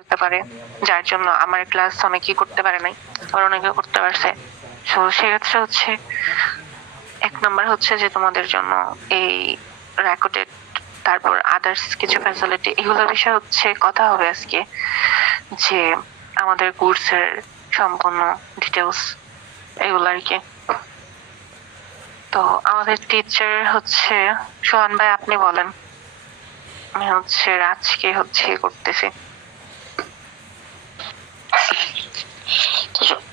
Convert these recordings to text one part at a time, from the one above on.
হতে পারে, যার জন্য আমার ক্লাস অনেকেই করতে পারে নাই, আবার অনেকে করতে পারছে। সো সেক্ষেত্রে হচ্ছে ১ নাম্বার হচ্ছে যে তোমাদের জন্য এই রেকর্ডেড, তারপর আদার্স কিছু ফ্যাসিলিটি, এগুলোর বিষয়ে হচ্ছে কথা হবে আজকে, যে আমাদের কোর্সের সম্পূর্ণ ডিটেলস এগুলো আর কি। তো আমাদের টিচার হচ্ছে সোহান ভাই, আপনি বলেন। আমি হচ্ছে রাজকে হচ্ছে করতেছি।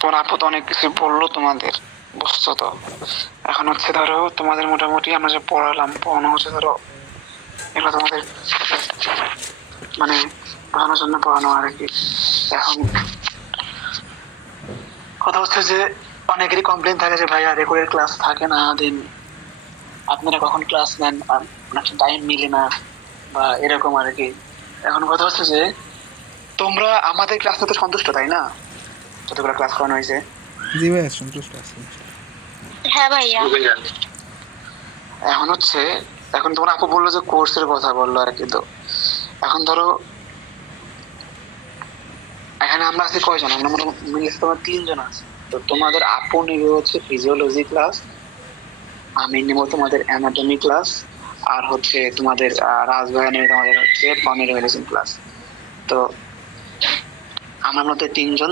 তোর আপু তো অনেক কিছু বললো তোমাদের, বুঝছো তো। এখন হচ্ছে ধরো তোমাদের মোটামুটি আমরা যে পড়ানো হচ্ছে, ধরো এগুলো তোমাদের মানে পড়ানোর জন্য পড়ানো আর কি। এখন কথা হচ্ছে যে অনেকেরই কমপ্লেন থাকে যে ভাইয়া রেকর্ডের ক্লাস থাকে না, দেন আপনারা কখন ক্লাস নেন আর টাইম মিলে না বা এরকম আর কি। এখন কথা হচ্ছে যে তোমরা আমাদের ক্লাসে তো সন্তুষ্ট, তাই না? যতগুলো ক্লাস করানো হয়েছে। জি ভাইয়া, সন্তুষ্ট আছি। হ্যাঁ ভাইয়া। এখন হচ্ছে, এখন তোমার আপু বললো যে কোর্সের কথা বললো আর কি। তো এখন ধরো এখানে আমরা আছি কয়জন, আমরা মোটামুটি তোমার 3 জন আছে। তো তোমাদের আপু নেবে হচ্ছে ফিজিওলজি ক্লাস, আমি নেবো তোমাদের অ্যানাটমি ক্লাস, আর হচ্ছে তোমাদের রাজভাইয়া নেবে তোমাদের হচ্ছে পনেরো মেডিসিন ক্লাস। তো আমার মধ্যে 3 জন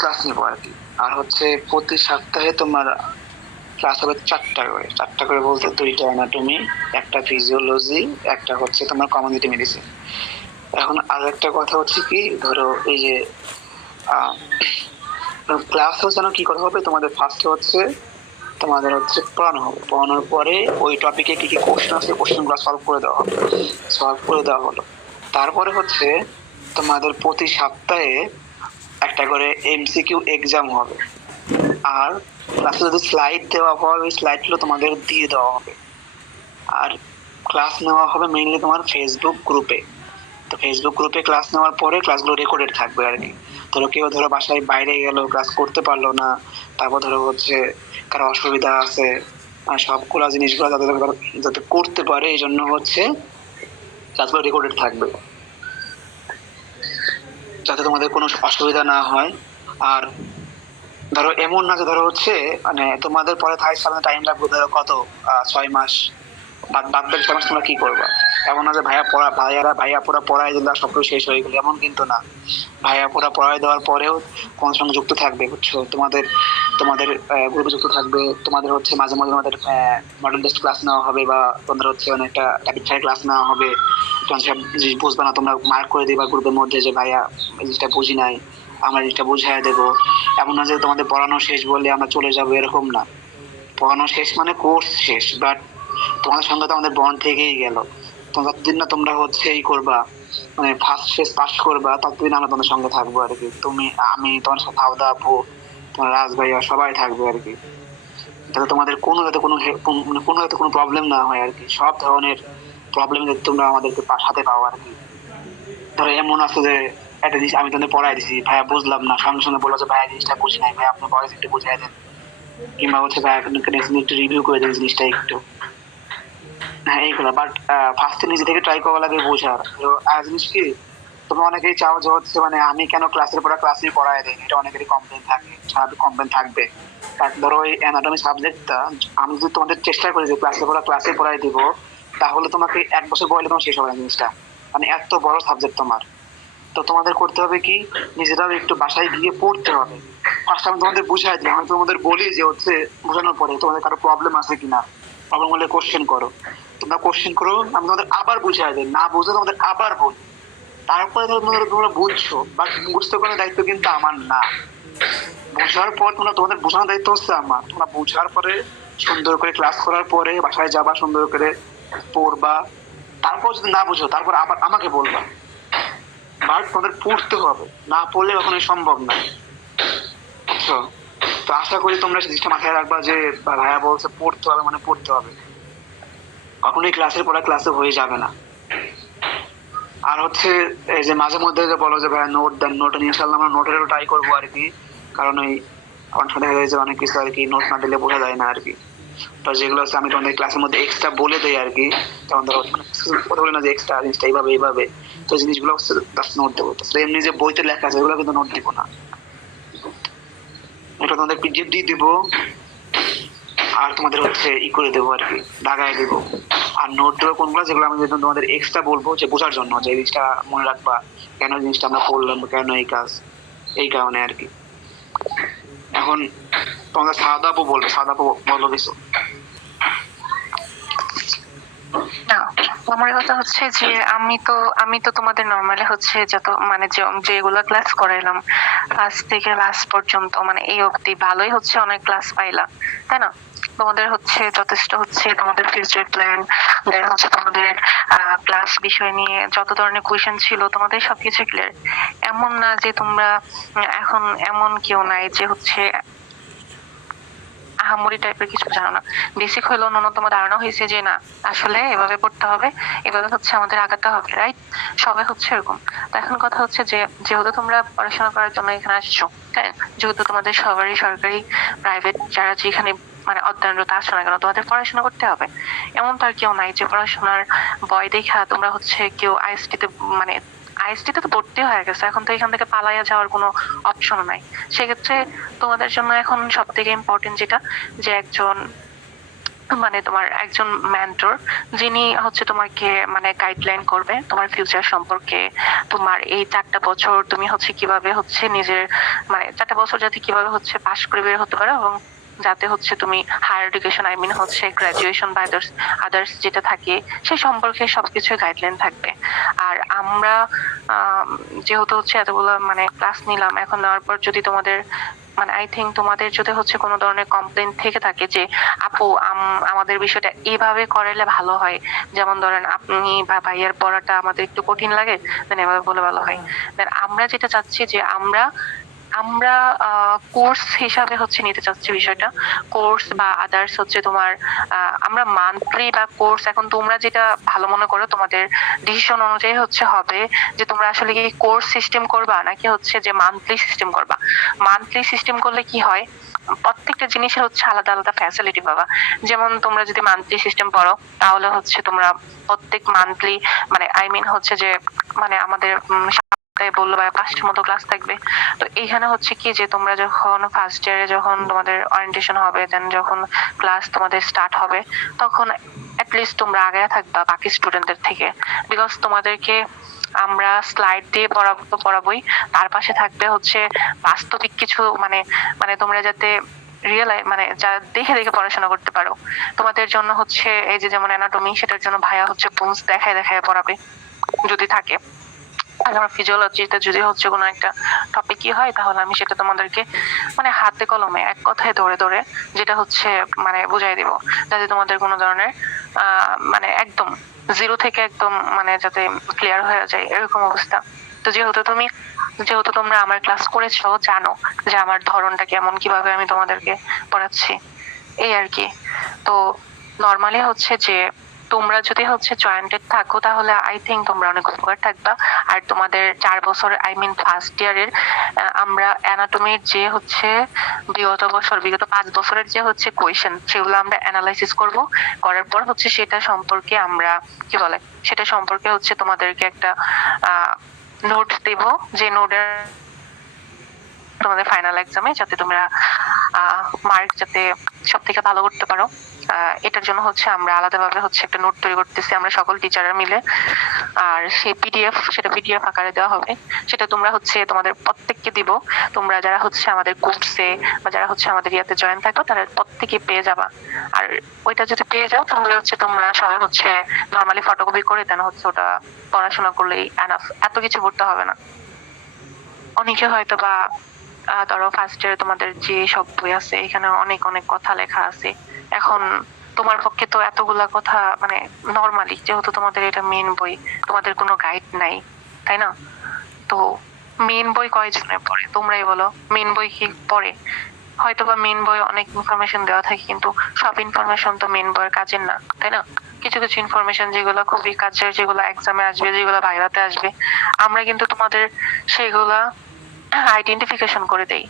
ক্লাস নেবো আর কি। আর হচ্ছে প্রতি সপ্তাহে তোমার ক্লাস হবে 4টা করে বলতে 2টা অ্যানাটমি, একটা ফিজিওলজি, একটা হচ্ছে তোমার কমিউনিটি মেডিসিন। এখন আর একটা কথা হচ্ছে কি, ধরো এই যে ক্লাস হচ্ছে কি করা হবে, তোমাদের ফার্স্টে হচ্ছে তোমাদের হচ্ছে পড়ানো হবে, পড়ানোর পরে ওই টপিকে কি কি কোশ্চেন আছে কোশ্চেনগুলো সলভ করে দেওয়া হলো। তারপরে হচ্ছে তোমাদের প্রতি সপ্তাহে একটা করে এমসিকিউ এক্সাম হবে, আর ক্লাসে যদি স্লাইড দেওয়া হয় ওই স্লাইডগুলো তোমাদের দিয়ে দেওয়া হবে। আর ক্লাস নেওয়া হবে মেইনলি তোমার ফেসবুক গ্রুপে। তো ফেসবুক গ্রুপে ক্লাস নেওয়ার পরে ক্লাসগুলো রেকর্ডেড থাকবে আর কি। ধরো কেউ ধরো বাসায় বাইরে গেল, ক্লাস করতে পারলো না, তারপর ধরো হচ্ছে কারো অসুবিধা আছে, সবগুলো জিনিসগুলো যাতে যাতে করতে পারে এই জন্য হচ্ছে ক্লাসগুলো রেকর্ডেড থাকবে, যাতে তোমাদের কোনো অসুবিধা না হয়। আর ধরো এমন না যে ধরো হচ্ছে মানে তোমাদের পরে থাই সামনে টাইম লাগবে ধরো কত 6 মাস, বাদ 6 মাস তোমরা কি করবা। এমন না যে ভাইয়া পুরা পড়াই দিল আর সবকিছু শেষ হয়ে গেল, এমন কিন্তু না। ভাইয়া পুরা পড়াই দেওয়ার পরেও তোমাদের সঙ্গে যুক্ত থাকবে, বুঝছো। তোমাদের তোমাদের গ্রুপে যুক্ত থাকবে, তোমাদের হচ্ছে মাঝে মাঝে তোমাদের মডেল টেস্ট ক্লাস নেওয়া হবে, বা তোমাদের হচ্ছে মানে একটা ট্যাপিক ফায়ার ক্লাস নেওয়া হবে। তোমার সব জিনিস বুঝবে না তোমরা মার্ক করে দিবা গ্রুপের মধ্যে যে ভাইয়া এই জিনিসটা বুঝি নাই, আমরা জিনিসটা বুঝাই দেবো। এমন না যে তোমাদের পড়ানো শেষ বলে আমরা চলে যাবো, এরকম না। পড়ানো শেষ মানে কোর্স শেষ, বাট তোমাদের সঙ্গে তো আমাদের বন্ড থেকেই গেল। যতদিন না তোমরা হচ্ছে এই করবা, মানে ফার্স্ট ফেজ পাস করবা, ততদিন আমরা তোমাদের সঙ্গে থাকবো আর কি। তুমি, আমি, তোমার সাথে আওদা আপু, তোমার রাজ ভাইয়া সবাই থাকবে আর কি। যাতে তোমাদের কোনো যাতে কোনো প্রবলেম না হয় আর কি। সব ধরনের প্রবলেম যাতে তোমরা আমাদেরকে সাথে পাও আর কি। ধরো এমন আছে যে একটা জিনিস আমি তোমাদের পড়াই দিছি, ভাইয়া বুঝলাম না, সঙ্গে সঙ্গে বললো যে ভাইয়া জিনিসটা বুঝি নাই, ভাই আপনার বয়স একটু বুঝাই দেন, কিংবা হচ্ছে ভাইয়া একটু রিভিউ করে দেন জিনিসটা একটু। হ্যাঁ এইগুলো, বাট ফার্স্টে নিজে থেকে ট্রাই করা লাগে বোঝার। আর জিনিস কি, তোমরা অনেকেই চাও যে হচ্ছে মানে আমি কেন ক্লাসের পড়া ক্লাসেই পড়াই দেয়, এটা অনেকেরই কমপ্লেন থাকে, স্বাভাবিক কমপ্লেন থাকবে। বাট ধরো এই অ্যানাটমি সাবজেক্টটা আমি যদি তোমাদের চেষ্টা করি যে ক্লাসে পড়াই দিব, তাহলে তোমাকে 1 বছর পড়লে তোমার শেষ হবে না জিনিসটা, মানে এত বড় সাবজেক্ট তোমার। তো তোমাদের করতে হবে কি, নিজেরাও একটু বাসায় গিয়ে পড়তে হবে। ফার্স্ট আমি তোমাদের বুঝাই দিই, আমি তোমাদের বলি যে হচ্ছে বোঝানোর পরে তোমাদের কারো প্রবলেম আছে কিনা, প্রবলেম হলে কোশ্চেন করো, তোমরা কোশ্চেন করো, আমি তোমাদের আবার বুঝাই দিই, না বুঝলে তোমাদের আবার বলি। তারপরে তোমরা বুঝছো, বাট মুখস্থ করার দায়িত্ব কিন্তু আমার না। বোঝার পর তোমাদের বোঝানোর দায়িত্ব হচ্ছে আমার। তোমরা বোঝার পরে সুন্দর করে ক্লাস করার পরে বাসায় যাবা, সুন্দর করে পড়বা, তারপর যদি না বুঝো তারপর আবার আমাকে বলবা। বাট তোমাদের পড়তে হবে, না পড়লে কখনোই সম্ভব না, বুঝছো। তো আশা করি তোমরা জিনিসটা মাথায় রাখবা যে ভাইয়া বলছে পড়তে হবে মানে পড়তে হবে, কখনোই ক্লাসের পড়া ক্লাসে হয়ে যাবে না। আর হচ্ছে এই যে মাঝে মধ্যে যে বলো যে ভাইয়া নোট দেন, নোট ইনশাল্লাহ আমরা নোটেরও ট্রাই করবো আর কি। কারণ ওই অনেক সময় দেখা যায় যে অনেক কিছু আর কি নোট না দিলে বোঝা যায় না আর কি। তো যেগুলো আছে আমি তোমাদের ক্লাসের মধ্যে এক্সট্রা বলে দেই আর কি। যেমন ধরো কথা বলে না যে এক্সট্রা জিনিসটা এইভাবে তো এই জিনিসগুলো হচ্ছে জাস্ট নোট দেবো। তো এমনি যে বইতে লেখা আছে এগুলো কিন্তু নোট দিব না, এটা তোমাদের পিডিএফ দিয়ে দিব, আর তোমাদের হচ্ছে ই করে দেবো আর কি, দাগায় দেবো। আর নোট দেবো কোনগুলো, যেগুলো আমি যেহেতু তোমাদের এক্সট্রা বলবো যে বোঝার জন্য, যে এই জিনিসটা মনে রাখবা, কেন এই জিনিসটা আমরা করলাম, কেন এই কাজ, এই কারণে আর কি। এখন তোমাদের সাদা আপু বলবে, সাদা আপু বলো কিছু। না, আমার কথা হচ্ছে যে আমি তো তোমাদের নর্মালি হচ্ছে যত মানে যেগুলো ক্লাস করাইলাম ফার্স্ট থেকে লাস্ট পর্যন্ত মানে এই অবধি ভালোই হচ্ছে, অনেক ক্লাস পাইলাম, তাই না? তোমাদের হচ্ছে যথেষ্ট হচ্ছে তোমাদের ফিউচার প্ল্যান, দেন হচ্ছে তোমাদের ক্লাস বিষয় নিয়ে যত ধরনের কোয়েশ্চেন ছিল তোমাদের সবকিছু ক্লিয়ার। এমন না যে তোমরা এখন এমন কেউ নাই যে হচ্ছে আহামরি টাইপের কিছু জানো না। বেসিক হলো ন্যূনতম ধারণা হয়েছে যে না আসলে এভাবে পড়তে হবে, এভাবে হচ্ছে আমাদের আগাতে হবে, রাইট? সবাই হচ্ছে এরকম। তো এখন কথা হচ্ছে যে যেহেতু তোমরা পড়াশোনা করার জন্য এখানে আসছো, হ্যাঁ, যেহেতু তোমাদের সবারই সরকারি প্রাইভেট যারা যেখানে মানে অধ্যয়নরত আসো না কেন তোমাদের পড়াশোনা করতে হবে। এমন তো আর কেউ নাই যে পড়াশোনার বয় দেখা তোমরা হচ্ছে কেউ আইএসটিতে মানে আইএসটিতে তো ভর্তি হয়ে গেছে, এখন তো এখান থেকে পালাইয়া যাওয়ার কোনো অপশন নাই। সেক্ষেত্রে তোমাদের জন্য এখন সব থেকে ইম্পর্টেন্ট যেটা, যে একজন মানে তোমার একজন মেন্টর যিনি হচ্ছে তোমাকে মানে গাইডলাইন করবে তোমার ফিউচার সম্পর্কে। তোমার এই 4টা বছর তুমি হচ্ছে কিভাবে হচ্ছে নিজের মানে 4টা বছর যাতে কিভাবে হচ্ছে পাশ করে বের হতে পারো, এবং যাতে হচ্ছে তুমি হায়ার এডুকেশন আই মিন হচ্ছে গ্রাজুয়েশন বা আদার্স যেটা থাকে সেই সম্পর্কে সবকিছু গাইডলাইন থাকবে। আর আমরা যেহেতু হচ্ছে এতগুলো মানে ক্লাস নিলাম, এখন নেওয়ার পর যদি তোমাদের মানে আই থিঙ্ক তোমাদের যদি হচ্ছে কোনো ধরনের কমপ্লেন থেকে থাকে যে আপু আমাদের বিষয়টা এইভাবে করাইলে ভালো হয়, যেমন ধরেন আপনি বা ভাইয়ের পড়াটা আমাদের একটু কঠিন লাগে, দেন এভাবে বলে ভালো হয়। দেন আমরা যেটা চাচ্ছি যে আমরা আমরা কোর্স হিসাবে হচ্ছে নিতে চাচ্ছি বিষয়টা, কোর্স বা আদার্স হচ্ছে তোমার আমরা মান্থলি বা কোর্স, এখন তোমরা যেটা ভালো মনে করো তোমাদের ডিসিশন অনুযায়ী হচ্ছে হবে যে তোমরা আসলে কি কোর্স সিস্টেম করবা নাকি হচ্ছে যে মান্থলি সিস্টেম করবা। মান্থলি সিস্টেম করলে কি হয়, প্রত্যেকটা জিনিসের হচ্ছে আলাদা আলাদা ফ্যাসিলিটি পাবা। যেমন তোমরা যদি মান্থলি সিস্টেম পড়ো তাহলে হচ্ছে তোমরা প্রত্যেক মান্থলি মানে আই মিন হচ্ছে যে মানে আমাদের তাই বললো ভাই 5টা মতো ক্লাস থাকবে। তো এইখানে হচ্ছে কি যে তোমরা যখন ফার্স্ট ইয়ারে যখন তোমাদের ওরিয়েন্টেশন হবে, দেন যখন ক্লাস তোমাদের স্টার্ট হবে, তখন অ্যাটলিস্ট তোমরা আগে থাকবা বাকি স্টুডেন্টদের থেকে। বিকজ তোমাদেরকে আমরা স্লাইড দিয়ে পড়াবো তো পড়াবোই, তার পাশে থাকবে হচ্ছে বাস্তবিক কিছু মানে মানে তোমরা যাতে রিয়েলাই মানে যা দেখে দেখে পড়াশোনা করতে পারো। তোমাদের জন্য হচ্ছে এই যে যেমন অ্যানাটমি, সেটার জন্য ভাইয়া হচ্ছে বোনস দেখায় দেখায় পড়াবে যদি থাকে। আর আমার ফিজিওলজিতে যদি হচ্ছে কোনো একটা টপিক কি হয় তাহলে আমি সেটা তোমাদেরকে মানে হাতে কলমে এক কথায় ধরে ধরে যেটা হচ্ছে মানে বুঝাই দিব, যাতে তোমাদের কোনো ধরনের মানে একদম জিরো থেকে একদম মানে যাতে ক্লিয়ার হয়ে যায় এরকম অবস্থা। তো যেহেতু তোমরা আমার ক্লাস করেছো, জানো যে আমার ধরনটা কেমন, কিভাবে আমি তোমাদেরকে পড়াচ্ছি, এই আর কি। তো নর্মালি হচ্ছে যে তোমরা যদি হচ্ছে জয়েন্টেড থাকো তাহলে আই থিঙ্ক তোমরা অনেক উপকার থাকবা। আর তোমাদের 4 বছর আই মিন ফার্স্ট ইয়ারের আমরা অ্যানাটমির যে হচ্ছে বিগত 5 বছরের যে হচ্ছে কোয়েশ্চেন সেগুলো আমরা অ্যানালাইসিস করব, করার পর হচ্ছে সেটা সম্পর্কে আমরা কি বলে সেটা সম্পর্কে হচ্ছে তোমাদেরকে একটা নোট দেব, যে নোটের তোমাদের ফাইনাল এক্সামে যাতে তোমরা মার্ক যাতে সব থেকে ভালো করতে পারো। এটার জন্য হচ্ছে আমরা আলাদাভাবে হচ্ছে একটা নোট তৈরি করতেছি আমরা সকল টিচাররা মিলে। আর সেই সেটা পিডিএফ আকারে দেওয়া হবে, সেটা তোমরা হচ্ছে তোমাদের প্রত্যেককে দিব। তোমরা যারা হচ্ছে আমাদের কোর্সে বা যারা হচ্ছে আমাদের ইয়াতে জয়েন থাকো তারা প্রত্যেকে পেয়ে যাবা। আর ওইটা যদি পেয়ে যাও তাহলে হচ্ছে তোমরা সবাই হচ্ছে নর্মালি ফটোকপি করে দেন হচ্ছে ওটা পড়াশোনা করলেই এনাফ, এত কিছু করতে হবে না। অনেকে হয়তো বা ধরো ফার্স্ট ইয়ারে তোমাদের যে সব বই আছে এখানে অনেক অনেক কথা লেখা আছে, এখন তোমার পক্ষে তো এতগুলা কথা মানে নর্মালি যেহেতু তোমাদের এটা মেন বই, তোমাদের কোনো গাইড নাই, তাই না? তো মেন বই কয়জনের পড়ে তোমরাই বলো, মেন বই কি পড়ে? হয়তো বা মেন বই অনেক ইনফরমেশন দেওয়া থাকে কিন্তু সব ইনফরমেশন তো মেন বইয়ের কাজের না, তাই না? কিছু কিছু ইনফরমেশন যেগুলো খুবই কাজের, যেগুলো এক্সামে আসবে, যেগুলো ভাইভাতে আসবে, আমরা কিন্তু তোমাদের সেগুলা আইডেন্টিফিকেশন করে দেই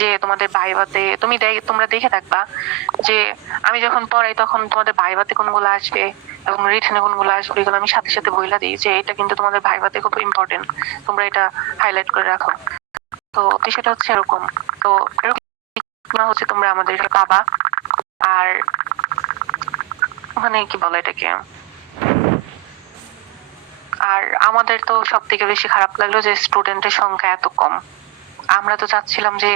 যে তোমাদের ভাইভাতে তোমরা দেখে থাকবা যে আমি যখন পড়াই তখন তোমাদের ভাইভাতে কোনগুলো আসবে এবং রিটেনে কোনগুলো আসবে এগুলো আমি সাথে সাথে বইলা দিই যে এটা কিন্তু তোমাদের ভাইভাতে খুব ইম্পর্টেন্ট, তোমরা এটা হাইলাইট করে রাখো। তো বিষয়টা হচ্ছে এরকম। তো এরকম হচ্ছে তোমরা আমাদেরকে পাবা। আর মানে কি বলে এটাকে, আর আমাদের তো সব থেকে বেশি খারাপ লাগলো যে স্টুডেন্টের সংখ্যা এত কম। আমরা তো চাচ্ছিলাম যে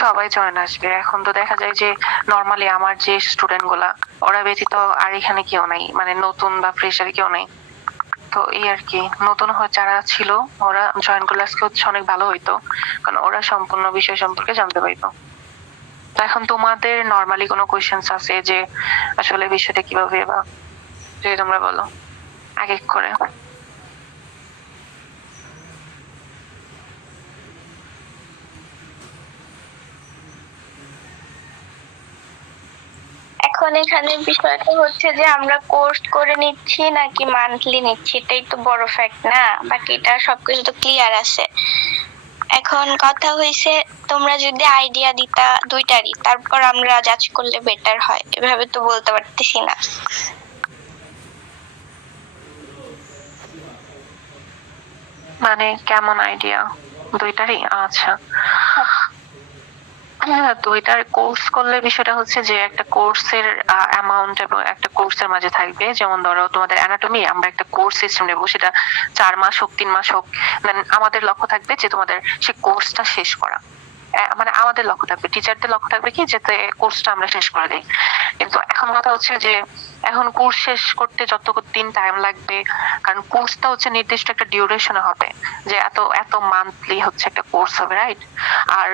সবাই জয়েন আসবে, এখন তো দেখা যায় যে নর্মালি আমার যে স্টুডেন্ট গুলা ওরা ব্যতীত আর এখানে কেউ নাই, মানে নতুন বা ফ্রেশার কেউ নেই। তো এই আর কি, নতুন যারা ছিল ওরা জয়েন করলে আজকে হচ্ছে অনেক ভালো হইতো, কারণ ওরা সম্পূর্ণ বিষয় সম্পর্কে জানতে পারতো। তো এখন তোমাদের নর্মালি কোনো কোয়েশ্চেন্স আছে যে আসলে বিষয়টা কিভাবে, বা যদি তোমরা বলো এক এক করে। এখন এখানে বিষয়টা হচ্ছে যে আমরা কোর্স করে নিচ্ছি নাকি মান্থলি নিচ্ছি, এটাই তো বড় ফ্যাক্ট না, বাকিটা সবকিছু তো ক্লিয়ার আছে। এখন কথা হইছে তোমরা যদি আইডিয়া দিতা দুইটারই, তারপর আমরা জাজ করলে বেটার হয়, এভাবে তো বলতে পারতেছি না। মানে কেমন আইডিয়া? দুইটারই? আচ্ছা, হ্যাঁ দুইটার কোর্স করলে বিষয়টা হচ্ছে যে একটা কোর্সের অ্যামাউন্ট এবং একটা কোর্সের মাঝে থাকবে, যেমন ধরো তোমাদের অ্যানাটমি আমরা একটা কোর্স সিস্টেম নেবো, সেটা 4 মাস হোক 3 মাস হোক, দেন আমাদের লক্ষ্য থাকবে যে তোমাদের সেই কোর্সটা শেষ করা। মানে আমাদের লক্ষ্য থাকবে, টিচারদের লক্ষ্য থাকবে কি যাতে কোর্সটা আমরা শেষ করে দিই। কিন্তু এখন কথা হচ্ছে যে এখন কোর্স শেষ করতে যতদিন টাইম লাগবে, কারণ কোর্সটা হচ্ছে নির্দিষ্ট একটা ডিউরেশনে হবে, যে এত এত মান্থলি হচ্ছে একটা কোর্স হবে, রাইট? আর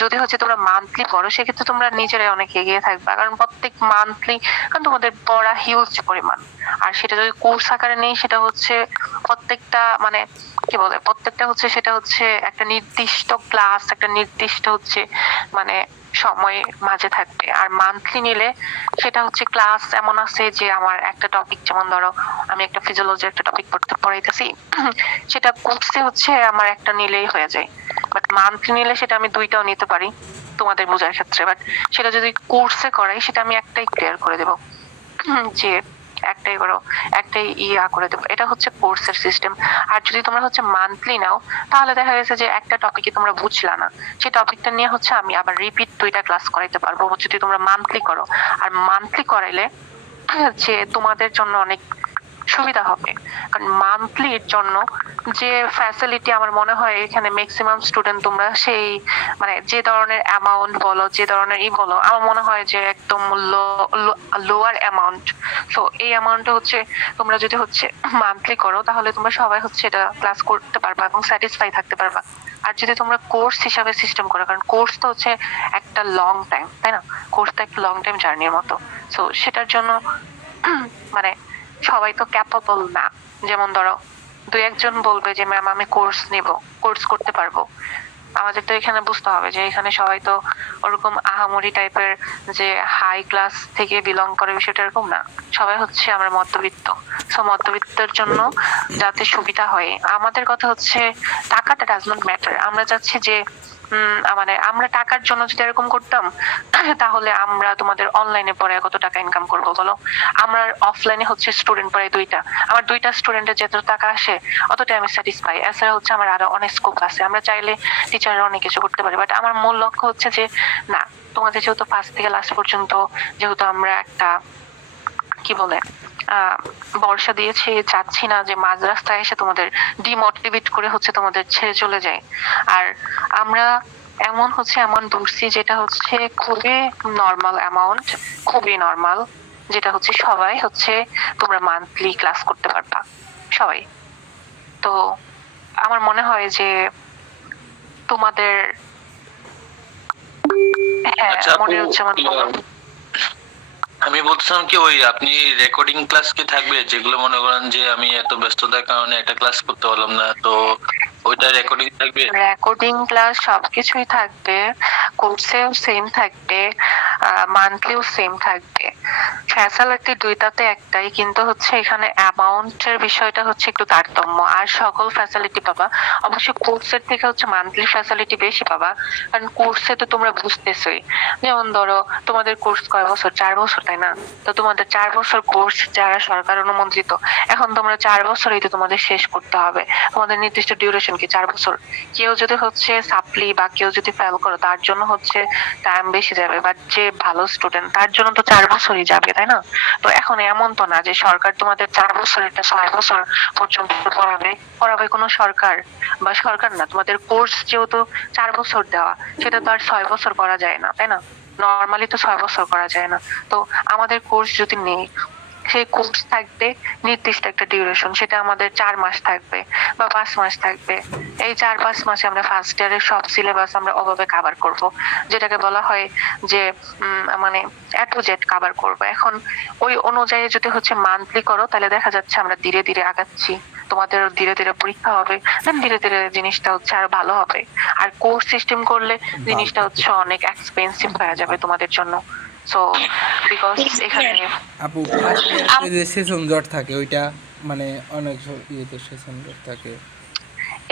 যদি হচ্ছে তোমরা মান্থলি পড়ো সেক্ষেত্রে তোমরা নিজেরাই অনেক এগিয়ে থাকবে, কারণ প্রত্যেক মান্থলি কারণ তোমাদের পড়া হিউজ পরিমাণ। আর সেটা যদি কোর্স আকারে নেই সেটা হচ্ছে প্রত্যেকটা মানে কি বলে প্রত্যেকটা হচ্ছে সেটা হচ্ছে একটা নির্দিষ্ট ক্লাস, একটা নির্দিষ্ট হচ্ছে মানে সময় মাঝে থাকবে। আর মান্থলি নিলে সেটা হচ্ছে ক্লাস এমন আছে যে আমার একটা টপিক, যেমন ধরো আমি একটা ফিজিওলজি একটা টপিক পড়াইতেছি, সেটা কোর্সে হচ্ছে আমার একটা নিলেই হয়ে যায়, বাট মান্থলি নিলে সেটা আমি দুইটাও নিতে পারি তোমাদের বোঝার ক্ষেত্রে। বাট সেটা যদি কোর্সে করাই সেটা আমি একটাই ক্লিয়ার করে দেবো, যে একটাই করো, একটাই করে দেবো, এটা হচ্ছে কোর্সের সিস্টেম। আর যদি তোমরা হচ্ছে মান্থলি নাও তাহলে দেখা গেছে যে একটা টপিকে তোমরা বুঝলা না, সেই টপিকটা নিয়ে হচ্ছে আমি আবার রিপিট 2টা ক্লাস করাইতে পারবো যদি তোমরা মান্থলি করো। আর মান্থলি করাইলে যে তোমাদের জন্য অনেক সুবিধা হবে, কারণ মান্থলির জন্য যে ফ্যাসিলিটি আমার মনে হয় এখানে ম্যাক্সিমাম স্টুডেন্ট তোমরা সেই মানে যে ধরনের অ্যামাউন্ট বলো যে ধরনের বলো, আমার মনে হয় যে একদম লোয়ার অ্যামাউন্ট। সো এই অ্যামাউন্টটা হচ্ছে তোমরা যদি হচ্ছে মান্থলি করো তাহলে তোমরা সবাই হচ্ছে এটা ক্লাস করতে পারবা এবং স্যাটিসফাই থাকতে পারবা। আর যদি তোমরা কোর্স হিসাবে সিস্টেম করো, কারণ কোর্স তো হচ্ছে একটা লং টাইম, তাই না? কোর্সটা একটা লং টাইম জার্নির মতো। সো সেটার জন্য মানে সবাই তো ক্যাপাবল না। যেমন ধরো 2-1 জন বলবে যে ম্যাম আমি কোর্স করতে পারবো, আমাদের তো এখানে বুঝতে হবে যে এখানে সবাই তো ওরকম আহামরি টাইপের যে হাই ক্লাস থেকে বিলং করে বিষয়টা এরকম না, সবাই হচ্ছে আমরা মধ্যবিত্ত। সো মধ্যবিত্তের জন্য যাতে সুবিধা হয়, আমাদের কথা হচ্ছে টাকাটা ডাজ নট ম্যাটার। আমরা চাচ্ছি যে মানে আমরা টাকার জন্য যদি এরকম করতাম তাহলে আমরা তোমাদের অনলাইনে পড়ে কত টাকা ইনকাম করবো বলো? আমরা অফলাইনে হচ্ছে স্টুডেন্ট পড়ে 2টা, আমার 2টা স্টুডেন্টের যত টাকা আসে অতটাই আমি স্যাটিসফাই। এছাড়া হচ্ছে আমার আরো অনেক স্কোপ আছে, আমরা চাইলে টিচাররা অনেক কিছু করতে পারি। বাট আমার মূল লক্ষ্য হচ্ছে যে না, তোমাদের যেহেতু ফার্স্ট থেকে লাস্ট পর্যন্ত যেহেতু আমরা একটা কি বলে বর্ষা দিয়েছি, চাচ্ছি না যে মাঝ রাস্তায় এসে তোমাদের ডিমোটিভেট করে হচ্ছে তোমাদের ছেড়ে চলে যায়। আর আমরা এমন হচ্ছে এমন ধরছি যেটা হচ্ছে খুবই নর্মাল অ্যামাউন্ট, খুবই নর্মাল, যেটা হচ্ছে সবাই হচ্ছে তোমরা মান্থলি ক্লাস করতে পারবা সবাই। তো আমার মনে হয় যে তোমাদের হ্যাঁ মনে হচ্ছে আমার আমি বলছিলাম কি ওই আপনি রেকর্ডিং ক্লাস কি থাকবে, যেগুলো মনে করেন যে আমি এত ব্যস্ততার কারণে একটা ক্লাস করতে পারলাম না, তো ওইটা রেকর্ডিং থাকবে? রেকর্ডিং ক্লাস সবকিছুই থাকবে, কোর্সেও সেম থাকবে, মান্থলিও সেম থাকবে। ফ্যাসিলিটি দুইটাতে একটাই, কিন্তু হচ্ছে এখানে অ্যামাউন্টের বিষয়টা হচ্ছে একটু তারতম্য। আর সকল ফ্যাসিলিটি পাবা, অবশ্য কোর্সের থেকে হচ্ছে মান্থলি ফ্যাসিলিটি বেশি পাবা, কারণ কোর্সে তো তোমরা বুঝতেছই। যেমন ধরো তোমাদের কোর্স কয় বছর, 4 বছর, তাই না? তো তোমাদের 4 বছর কোর্স যারা সরকার অনুমোদিত, এখন তোমরা 4 বছরই তো তোমাদের শেষ করতে হবে। তোমাদের নির্দিষ্ট ডিউরেশন কি 4 বছর। কেউ যদি হচ্ছে সাপ্লি বা কেউ যদি ফেল করো, তার জন্য হচ্ছে টাইম বেশি যাবে, বাট যে ভালো স্টুডেন্ট তার জন্য তো 4 বছরই যাবে, তাই না? তো এখন এমন তো না যে সরকার তোমাদের 4 বছর, এটা 6 বছর পর্যন্ত পড়াবে। পড়াবে কোনো সরকার, বা সরকার না, তোমাদের কোর্স যেহেতু 4 বছর দেওয়া, সেটা তো আর 6 বছর করা যায় না, তাই না? নর্মালি তো 6 বছর করা যায় না। তো আমাদের কোর্স যদি নেই, সেই কোর্স থাকবে নির্দিষ্ট একটা ডিউরেশন, সেটা আমাদের 4 মাস থাকবে বা 5 মাস থাকবে। এই 4-5 মাসে আমরা ফার্স্ট ইয়ারের সব সিলেবাস আমরা ওভাবে কাভার করব, যেটাকে বলা হয় যে মানে A to Z কাভার করব। এখন ওই অনুযায়ী যদি হচ্ছে মান্থলি করো, তাহলে দেখা যাচ্ছে আমরা ধীরে ধীরে আগাচ্ছি, তোমাদের ধীরে ধীরে পরীক্ষা হবে, দেন ধীরে ধীরে জিনিসটা হচ্ছে আরো ভালো হবে। আর কোর্স সিস্টেম করলে জিনিসটা হচ্ছে অনেক এক্সপেন্সিভ হয়ে যাবে তোমাদের জন্য। সো বিকজ এখানে আপু ফার্স্ট ইয়ারে যে সেশন জট থাকে ওইটা মানে অনেক ইয়েতে সেশন জট থাকে।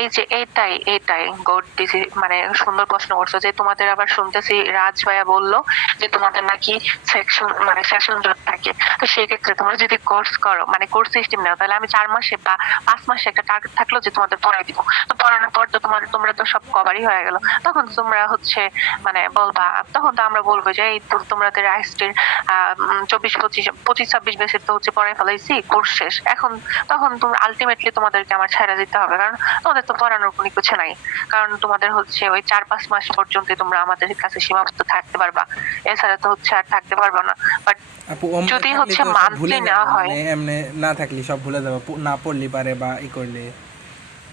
এই যে এটাই গুড ডিসি, মানে সুন্দর প্রশ্ন করছো যে তোমাদের আবার শুনতেছি রাজ ভাইয়া বললো যে তোমাদের নাকি সেকশন মানে সেশন জট থাকে। তো সেই ক্ষেত্রে তোমরা যদি কোর্স করো, মানে কোর্স সিস্টেম নাও, তাহলে আমি 4 মাসে বা 5 মাসে একটা টার্গেট থাকলো যে তোমাদের পড়াই দিব। তো পড়ানোর পর তো তোমরা তো সব কভারই হয়ে গেল, তখন তোমরা হচ্ছে মানে বলবা, তখন তো আমরা বলবো যে এই তো তোমাদের আইএসটির 24-25 বেসিক তো হচ্ছে পড়াই ফেলাইছি, কোর্স শেষ। এখন তখন তোমরা আলটিমেটলি তোমাদেরকে আমার ছেড়ে দিতে হবে, কারণ তোমাদের তো পড়ানোর কোনো কিছু নাই। কারণ তোমাদের হচ্ছে ওই 4-5 মাস পর্যন্ত তোমরা আমাদের কাছে সীমাবদ্ধ থাকতে পারবা, এছাড়া তো হচ্ছে আর থাকতে পারবা না। বাট আপু যদি হচ্ছে মান্থলি নেওয়া হয়, মানে এমনি না থাকলে সব ভুলে যাবে, না পড়লি পারে বা ই করলে।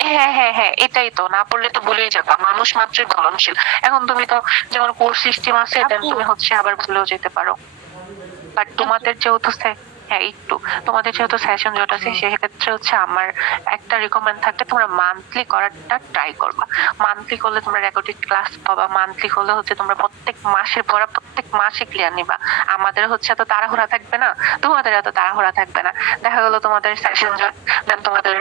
হ্যাঁ, এটাই তো, না পড়লে তো ভুলেই যাবা, মানুষ মাত্রই ধরনশীল। এখন তুমি তো যেমন কোর্স সিস্টেম আছে, দেন তুমি হচ্ছে আবার ভুলেও যেতে পারো। বাট তোমাদের যেহেতু হ্যাঁ একটু, তোমাদের যেহেতু সেশন জট আছে, সেক্ষেত্রে হচ্ছে আমার একটা রিকমেন্ড থাকবে, তোমরা মান্থলি করাটা ট্রাই করবা। মান্থলি করলে তোমরা রেকর্ডেড ক্লাস পাবা, মান্থলি করলে হচ্ছে তোমরা প্রত্যেক মাসের পড়া প্রত্যেক মাসে ক্লিয়ার নিবা। আমাদের হচ্ছে এত তাড়াহুড়া থাকবে না, তোমাদের এত তাড়াহুড়া থাকবে না। দেখা গেলো তোমাদের সেশন জট, দেন তোমাদের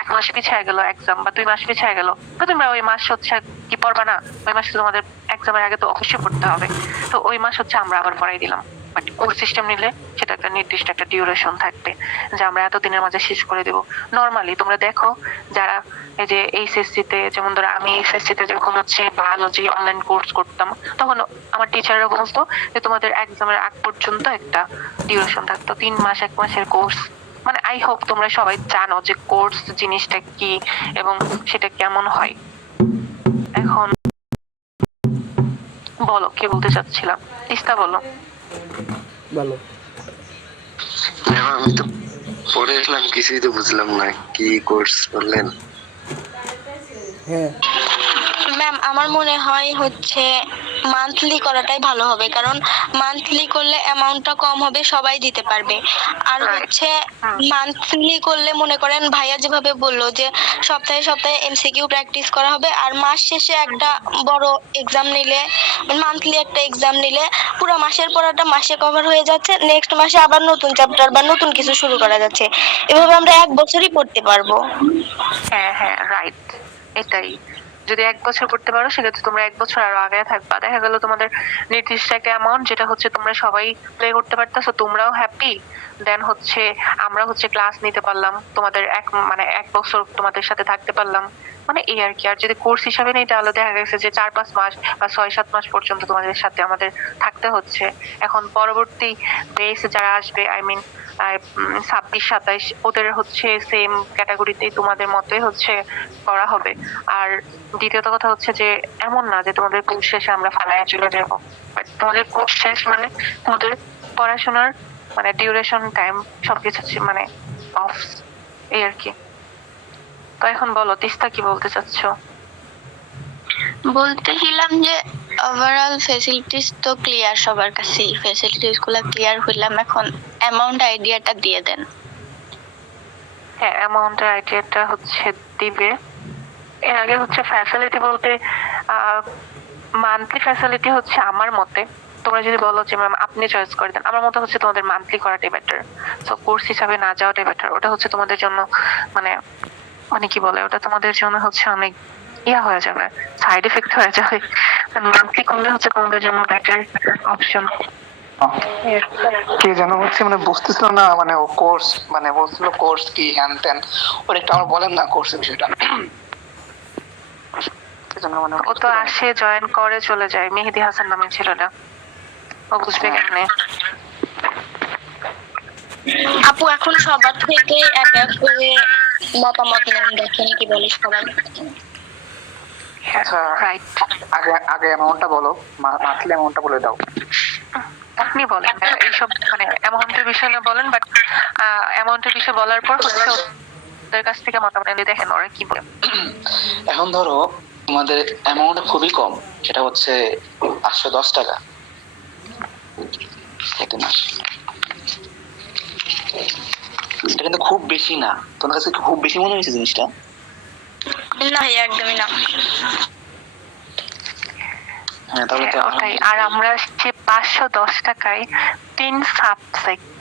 1 মাস পিছিয়ে গেল এক্সাম, বা 2 মাস পিছিয়ে গেল, তো তোমরা ওই মাস হচ্ছে কি পড়বা না, ওই মাসে তোমাদের এক্সামের আগে তো অবশ্যই পড়তে হবে। তো ওই মাস হচ্ছে আমরা আবার পড়াই দিলাম। বাট কোর্স সিস্টেম নিলে সেটা একটা নির্দিষ্ট একটা ডিউরেশন থাকবে, যে আমরা এতদিনের মাঝে শেষ করে দেব। নর্মালি তোমরা দেখো যারা এই যে এইচএসসি তে, যেমন ধরো আমি এইচএসসি তে যখন হচ্ছে বায়োলজি অনলাইন কোর্স করতাম, তখন আমার টিচাররা বলতো যে তোমাদের এক্সামের আগ পর্যন্ত একটা ডিউরেশন থাকতো, 3 মাস 1 মাসের কোর্স। মানে আই হোপ তোমরা সবাই জানো যে কোর্স জিনিসটা কি এবং সেটা কেমন হয়। এখন বলো কি বলতে চাচ্ছিলাম, ইস্তা বলো। ভালো। ম্যাম আমি তো পড়ে এলাম, কিছুই তো বুঝলাম না কি কোর্স বললেন। হ্যাঁ ম্যাম আমার মনে হয় হচ্ছে মান্থলি করাটাই ভালো হবে, কারণ মান্থলি করলে অ্যামাউন্টটা কম হবে, সবাই দিতে পারবে। আর হচ্ছে মান্থলি করলে মনে করেন ভাইয়া যেভাবে বললো যে সপ্তাহে সপ্তাহে এমসিকিউ প্র্যাকটিস করা হবে, আর মাস শেষে একটা বড় এক্সাম নিলে, মান্থলি একটা এক্সাম নিলে পুরো মাসের পড়াটা মাসে কভার হয়ে যাচ্ছে, নেক্সট মাসে আবার নতুন চ্যাপ্টার বা নতুন কিছু শুরু করা যাচ্ছে। এভাবে আমরা 1 বছরই পড়তে পারবো। হ্যাঁ রাইট, এটাই। যদি 1 বছর করতে পারো, সেক্ষেত্রে তোমরা 1 বছর আরো আগে থাকবা। দেখা গেল তোমাদের নির্দিষ্ট একটা অ্যামাউন্ট, যেটা হচ্ছে তোমরা সবাই প্লে করতে পারতেছো, তোমরাও হ্যাপি, দেন হচ্ছে আমরা হচ্ছে ক্লাস নিতে পারলাম, তোমাদের মানে 1 বছর তোমাদের সাথে থাকতে পারলাম, মানে এই আর কি। আর যদি কোর্স হিসাবে নেই, তাহলে দেখা গেছে যে 4-5 মাস বা 6-7 মাস পর্যন্ত তোমাদের সাথে আমাদের থাকতে হচ্ছে। এখন পরবর্তী বেস যারা আসবে, আই মিন 26-27, ওদের হচ্ছে সেম ক্যাটাগরিতেই তোমাদের মতোই হচ্ছে করা হবে। আর দ্বিতীয়ত কথা হচ্ছে যে এমন না যে তোমাদের কোর্স শেষে আমরা ফালাইয়া চলে যাবো, বাট তোমাদের কোর্স শেষ মানে তোমাদের পড়াশোনার মানে ডিউরেশন টাইম সবকিছু মানে অফ, এই আর কি। তো এখন বলো তিস্তা কি বলতে চাচ্ছো? বলতেছিলাম যে ওভারঅল ফ্যাসিলিটিস তো ক্লিয়ার, সবার কাছেই ফ্যাসিলিটিস গুলো ক্লিয়ার হইলাম, এখন অ্যামাউন্ট আইডিয়াটা দিয়ে দেন। হ্যাঁ, অ্যামাউন্টের আইডিয়াটা হচ্ছে দিবে। এর আগে হচ্ছে ফ্যাসিলিটি বলতে মান্থলি ফ্যাসিলিটি হচ্ছে আমার মতে তোমরা যদি বলো যে ম্যাম আপনি চয়েস করে দেন, আমার মতে হচ্ছে তোমাদের মান্থলি করাটাই বেটার। তো কোর্স হিসাবে না যাওয়াটাই বেটার। ওটা হচ্ছে তোমাদের জন্য মানে মানে কি বলে, ওটা তোমাদের জন্য হচ্ছে অনেক ইয়া হয়ে যাবে, সাইড এফেক্ট হয়ে যাবে। মান্থলি করলে হচ্ছে তোমাদের জন্য বেটার অপশন। কে যেন হচ্ছে মানে বুঝতেছিল না, মানে ও কোর্স মানে বলছিল কোর্স কি হ্যান ত্যান, ওর একটু আমার বলেন না কোর্সের বিষয়টা। কে যেন মানে ও তো আসে জয়েন করে চলে যায়, মেহেদি হাসান নামের ছেলেটা, ও বুঝবে কেমনে? আপু এখন সবার থেকে এক এক করে মতামত নেন, দেখেন কি বলে সবাই। আচ্ছা, রাইট, আগে আগে অ্যামাউন্টটা বলো, মান্থলি অ্যামাউন্টটা বলে দাও। আপনি বলেন এইসব মানে অ্যামাউন্টের বিষয়ে না বলেন, বাট অ্যামাউন্টের বিষয়ে বলার পর হচ্ছে ওদের কাছ থেকে মতামত নিয়ে দেখেন ওরা কি বলে। এখন ধরো তোমাদের অ্যামাউন্টটা খুবই কম, সেটা হচ্ছে 510 টাকা প্রতি মাস। এটা কিন্তু খুব বেশি না, তোমার কাছে কি খুব বেশি মনে হয়েছে জিনিসটা? না একদমই না। হ্যাঁ, তাহলে তো ওটাই। আর আমরা সে 510 টাকায় 3 সাবজেক্ট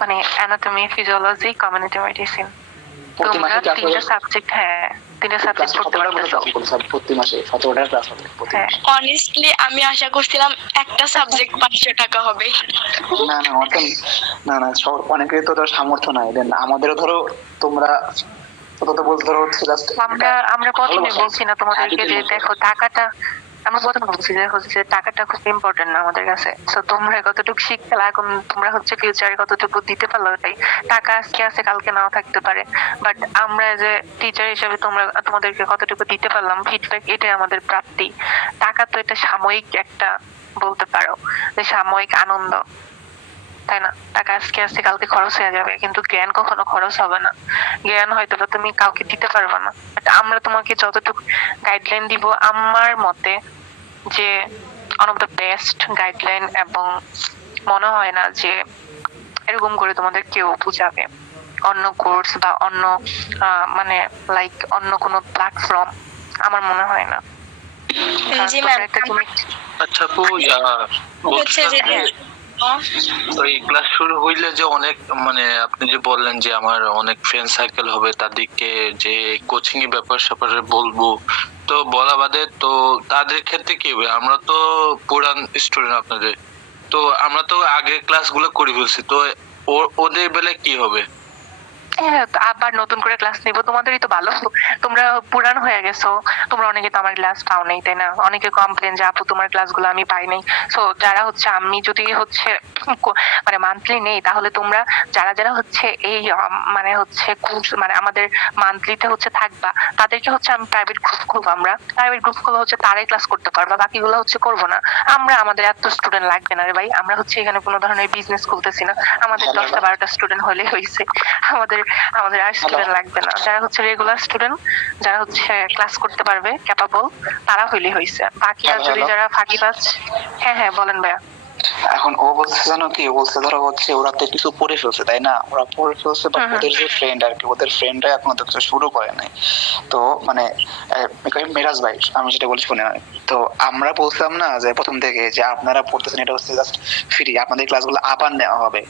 মানে অ্যানাটমি, ফিজিওলজি, কমিউনিটি মেডিসিন, প্রতি তোমরা মাসে ক্লাস 3টা সাবজেক্ট, হ্যাঁ 3টা সাবজেক্ট পড়তে পারতেছো। প্রতি মাসে 17টা ক্লাস হবে প্রতি হ্যাঁ মাসে। অনেস্টলি আমি আশা করছিলাম একটা সাবজেক্ট 500 টাকা হবে। না না অত না না, অনেকেরই তো ধরো সামর্থ্য নাই, দেন আমাদেরও ধরো তোমরা তো বলতে ধরো হচ্ছে জাস্ট আমরা প্রথমে বলছি না তোমাদেরকে যে দেখো টাকাটা, আমরা প্রথমে বলছি যে হচ্ছে টাকাটা খুব ইম্পর্টেন্ট না আমাদের কাছে। তো তোমরা কতটুকু শিখতে, এখন তোমরা হচ্ছে ফিউচারে কতটুকু দিতে পারলো এটাই। টাকা আজকে আছে কালকে নাও থাকতে পারে, বাট আমরা যে টিচার হিসেবে তোমাদেরকে কতটুকু দিতে পারলাম ফিডব্যাক, এটাই আমাদের প্রাপ্তি। টাকা তো এটা সাময়িক একটা, বলতে পারো যে সাময়িক আনন্দ, তাই না? টাকা আজকে আজকে কালকে খরচ হয়ে যাবে, কিন্তু জ্ঞান কখনো খরচ হবে না। জ্ঞান হয়তো বা তুমি কাউকে দিতে পারবে না, বাট আমরা তোমাকে যতটুকু গাইডলাইন দিব, আমার মতে যে one of the best guideline, এবং মনে হয় না যে এরকম করে তোমাদের কেউ বুঝাবে অন্য কোর্স বা অন্য মানে লাইক অন্য কোনো প্ল্যাটফর্ম, আমার মনে হয় না। কারণ জি তোমরা ম্যাম, একটা জিনিস আচ্ছা আপু, হচ্ছে যে ওই ক্লাস শুরু হইলে যে অনেক মানে আপনি যে বললেন যে আমার অনেক ফ্রেন্ড সার্কেল হবে, তাদেরকে যে কোচিং এর ব্যাপার স্যাপারে বলবো, তো বলা বাদে তো তাদের ক্ষেত্রে কি হবে? আমরা তো পুরান স্টুডেন্ট আপনাদের, তো আমরা তো আগে ক্লাসগুলো করে ফেলছি, তো ওদের বেলা কি হবে? হ্যাঁ, তো আবার নতুন করে ক্লাস নিব, তোমাদেরই তো ভালো। তোমরা পুরান হয়ে গেছো, তোমরা অনেকে তো আমার ক্লাস পাও নাই, তাই না? অনেকে কমপ্লেন যে আপু তোমার ক্লাসগুলো আমি পাই নাই। সো যারা হচ্ছে, আমি যদি হচ্ছে মানে মান্থলি নেই, তাহলে তোমরা যারা যারা হচ্ছে এই মানে হচ্ছে কোর্স মানে আমাদের মান্থলিতে হচ্ছে থাকবা, তাদেরকে হচ্ছে আমি প্রাইভেট গ্রুপ খুলবো। আমরা প্রাইভেট গ্রুপ খুলে হচ্ছে তারাই ক্লাস করতে পারবা, বাকিগুলো হচ্ছে করবো না। আমাদের এত স্টুডেন্ট লাগবে না রে ভাই, আমরা হচ্ছে এখানে কোনো ধরনের বিজনেস খুলতেছি না। আমাদের 10টা 12টা স্টুডেন্ট হলে হয়েছে, আমাদের আমাদের আর স্টুডেন্ট লাগবে না। যারা হচ্ছে রেগুলার স্টুডেন্ট, যারা হচ্ছে ক্লাস করতে পারবে, ক্যাপাবল, তারা হইলে হয়েছে। বাকি আর যদি যারা ফাঁকিবাজ। হ্যাঁ হ্যাঁ বলেন ভাইয়া। এখন ও বলছে জানো কি, ও বলছে ধরো হচ্ছে ওরা তো কিছু পড়ে ফেলছে, তাই না? ওরা পড়ে ফেলছে, বাট ওদের যে ফ্রেন্ড আর কি, ওদের ফ্রেন্ডরা এখনো তো কিছু শুরু করে নাই। তো মানে মিরাজ ভাই, আমি যেটা বলছি শুনে, তো আমরা বলছিলাম না যে প্রথম থেকে যে আপনারা পড়তেছেন, এটা হচ্ছে জাস্ট ফ্রি, আপনাদের ক্লাসগুলো আবার নেওয়া হবে।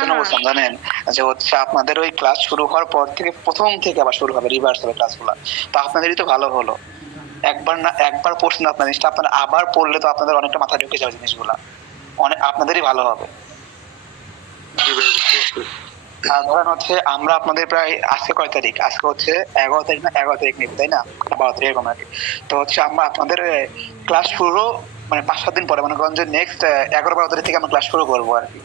কেন বলছিলাম জানেন? যে হচ্ছে আপনাদের ওই ক্লাস শুরু হওয়ার পর থেকে প্রথম থেকে আবার শুরু হবে, রিভার্স হবে ক্লাসগুলো। তো আপনাদেরই তো ভালো হলো, একবার পড়ছেন আপনার জিনিসটা, আপনারা আবার পড়লে তো আপনাদের অনেকটা মাথা ঢুকে যাবে জিনিসগুলা, অনেক আপনাদেরই ভালো হবে। আর ধরেন হচ্ছে আমরা আপনাদের প্রায় আজকে কয় তারিখ, আজকে হচ্ছে 11 তারিখ না 11 তারিখ নেব, তাই না? 12 তারিখ এরকম আর কি। তো হচ্ছে আমরা আপনাদের ক্লাস শুরু মানে 5-7 দিন পরে, মনে করেন যে নেক্সট 11-12 তারিখ থেকে আমরা ক্লাস শুরু করবো আর কি,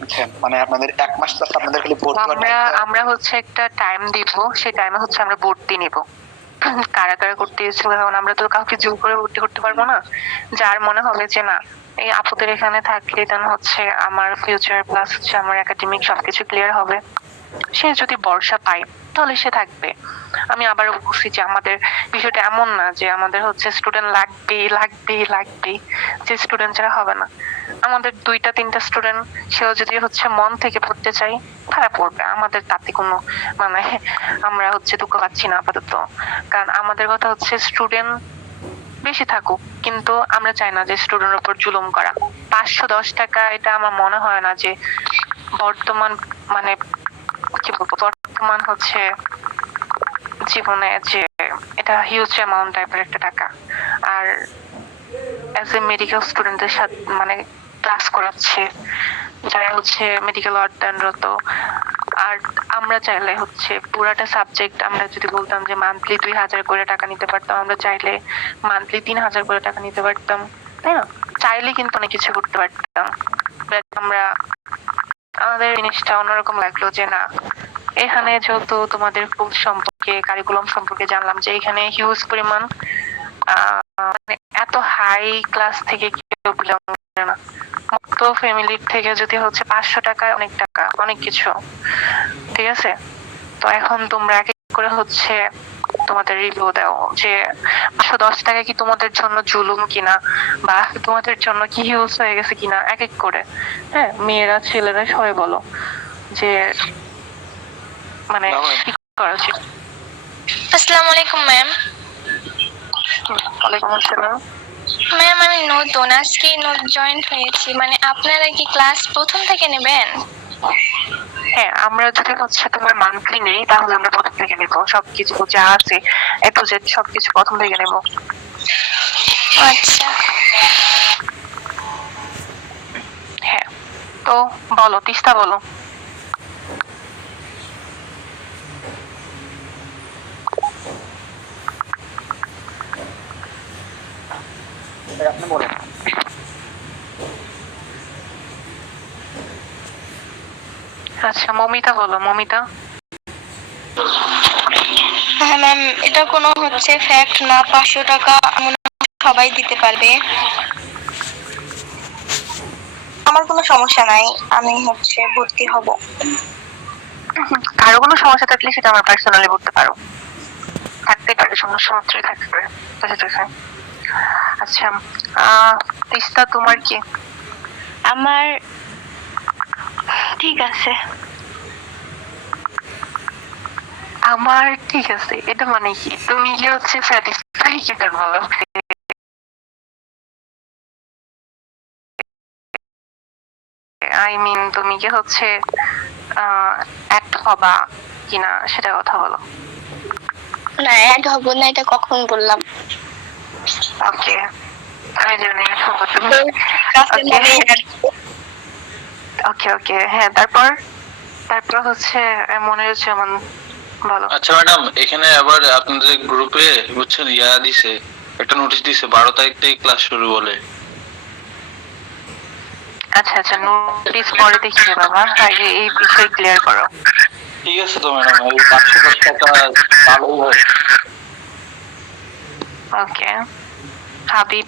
বুঝছেন? মানে আপনাদের 1 মাস ক্লাস আপনাদের খালি পড়তে আমরা হচ্ছে একটা টাইম দিব, সেই টাইমে হচ্ছে আমরা ভর্তি নিব। কারা কারা করতে ইচ্ছুক, এখন আমরা তো কাউকে জোর করে ভর্তি করতে পারবো না। যার মনে হবে যে না এই আপুদের এখানে থাকলে দেন হচ্ছে আমার ফিউচার প্লাস হচ্ছে আমার একাডেমিক সবকিছু ক্লিয়ার হবে, সে যদি ভরসা পায় তাহলে সে থাকবে। আমি আবারও বলছি যে আমাদের বিষয়টা এমন না যে আমাদের হচ্ছে স্টুডেন্ট লাগবেই, যে স্টুডেন্ট যারা হবে না। আমাদের 2-3টা স্টুডেন্ট, সেও যদি হচ্ছে মন থেকে পড়তে চাই, তারা পড়বে। আমাদের তাতে কোনো মানে আমরা হচ্ছে দুঃখ পাচ্ছি না আপাতত, কারণ আমাদের কথা হচ্ছে স্টুডেন্ট বেশি থাকুক, কিন্তু আমরা চাই না যে স্টুডেন্টের উপর জুলুম করা। 510 টাকা এটা আমার মনে হয় না যে বর্তমান মানে কি বলবো, বর্তমান হচ্ছে জীবনে যে এটা হিউজ অ্যামাউন্ট টাইপের একটা টাকা। আর অ্যাজ এ মেডিকেল স্টুডেন্টদের সাথে মানে ক্লাস করাচ্ছে যারা হচ্ছে মেডিকেল অধ্যয়নরত, আর আমরা চাইলে হচ্ছে পুরাটা সাবজেক্ট আমরা যদি বলতাম যে মান্থলি 2,000 করে টাকা নিতে পারতাম, আমরা চাইলে মান্থলি 3,000 করে টাকা নিতে পারতাম, তাই না? চাইলে কিন্তু অনেক কিছু করতে পারতাম। But আমরা আমাদের জিনিসটা অন্যরকম লাগলো যে না, এখানে যেহেতু তোমাদের কোর্স সম্পর্কে কারিকুলাম সম্পর্কে জানলাম যে এখানে হিউজ পরিমাণ মানে এত হাই ক্লাস থেকে কেউ বিলং করে না, মতো ফ্যামিলির থেকে যদি হচ্ছে 500 টাকায় অনেক টাকা, অনেক কিছু, ঠিক আছে? তো এখন তোমরা এক এক করে হচ্ছে তোমাদের রিভিউ দাও যে 510 টাকা কি তোমাদের জন্য জুলুম কিনা, বা তোমাদের জন্য কি হিউজ হয়ে গেছে কিনা, এক এক করে। হ্যাঁ, মেয়েরা ছেলেরা সবাই বলো যে মানে কি করা উচিত। আসসালামু আলাইকুম ম্যাম। ওয়ালাইকুম আসসালাম। ম্যাম আমি নতুন, আজকে জয়েন্ট হয়েছি, মানে আপনারা কি ক্লাস প্রথম থেকে নেবেন? হ্যাঁ, আমরা যদি হচ্ছে তোমার মান্থলি নেই তাহলে আমরা প্রথম থেকে নেবো, সবকিছু যা আছে এ টু জেড সবকিছু প্রথম থেকে নেবো। আচ্ছা। হ্যাঁ, তো বলো তিস্তা, বলো। আপনি বলেন। আচ্ছা, মমিতা বলো, মমিতা। হ্যাঁ ম্যাম, এটা কোনো হচ্ছে ফ্যাক্ট না, 500 টাকা মনে হয় সবাই দিতে পারবে। আমার কোনো সমস্যা নাই, আমি হচ্ছে ভর্তি হব। কারো কোনো সমস্যা থাকলে সেটা আমার পার্সোনালি বলতে পারো, থাকতে পারে, সমস্যা মাত্রই থাকতে পারে। বুঝেছে? আচ্ছা, তিস্তা তোমার কি? আমার ঠিক আছে। আমার ঠিক আছে এটা মানে কি, তুমি কি হচ্ছে স্যাটিসফাই কিনা বলো। আই মিন তুমি কি হচ্ছে অ্যাক্ট হবা কিনা সেটা কথা বলো। না, অ্যাড হব না, এটা কখন বললাম? ওকে, আমি জানি হবো তুমি। ওকে ওকে, হ্যাঁ, তারপর তারপর হচ্ছে মনে হচ্ছে এমন বলো। আচ্ছা ম্যাডাম, এখানে আবার আপনাদের গ্রুপে বুঝছেন দিছে, একটা নোটিশ দিছে 12 তারিখ থেকে ক্লাস শুরু বলে। আচ্ছা আচ্ছা, নোটিস পরে দেখিয়ে বাবা, আগে এই বিষয় ক্লিয়ার করো। ঠিক আছে তো ম্যাডাম, ওই 510 টাকা ভালোই হয়। ওকে, হাবিব।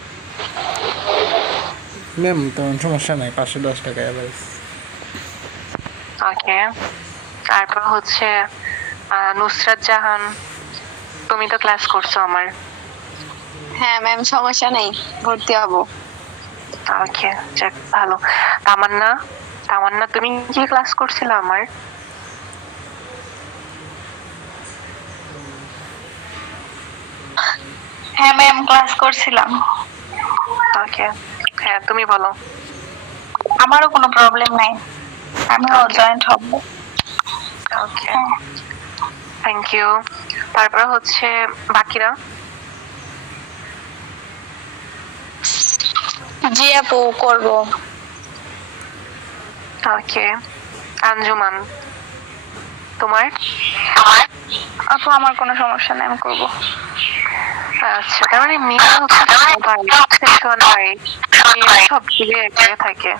ম্যাম তেমন সমস্যা নাই, 510 টাকা অ্যাভারেজ। ওকে, তারপর হচ্ছে নুসরাত জাহান, তুমি তো ক্লাস করছো আমার। হ্যাঁ ম্যাম, সমস্যা নেই, ভর্তি হব। ওকে, যাক ভালো। তামান্না, তামান্না তুমি কি ক্লাস করছিলে আমার? হ্যাঁ ম্যাম, ক্লাস করছিলাম। ওকে, হ্যাঁ তুমি বলো। আমারও কোনো প্রবলেম নাই, আমিও জয়েন্ট হব। ওকে, থ্যাংক ইউ। তারপর হচ্ছে বাকিরা। জি আপু, করব। ওকে, আঞ্জুমান তোমার? আপু আমার কোনো সমস্যা নেই, আমি করব। আচ্ছা, তার মানে মেয়েরা হচ্ছে সবাই সব দিকে এগিয়ে থাকে,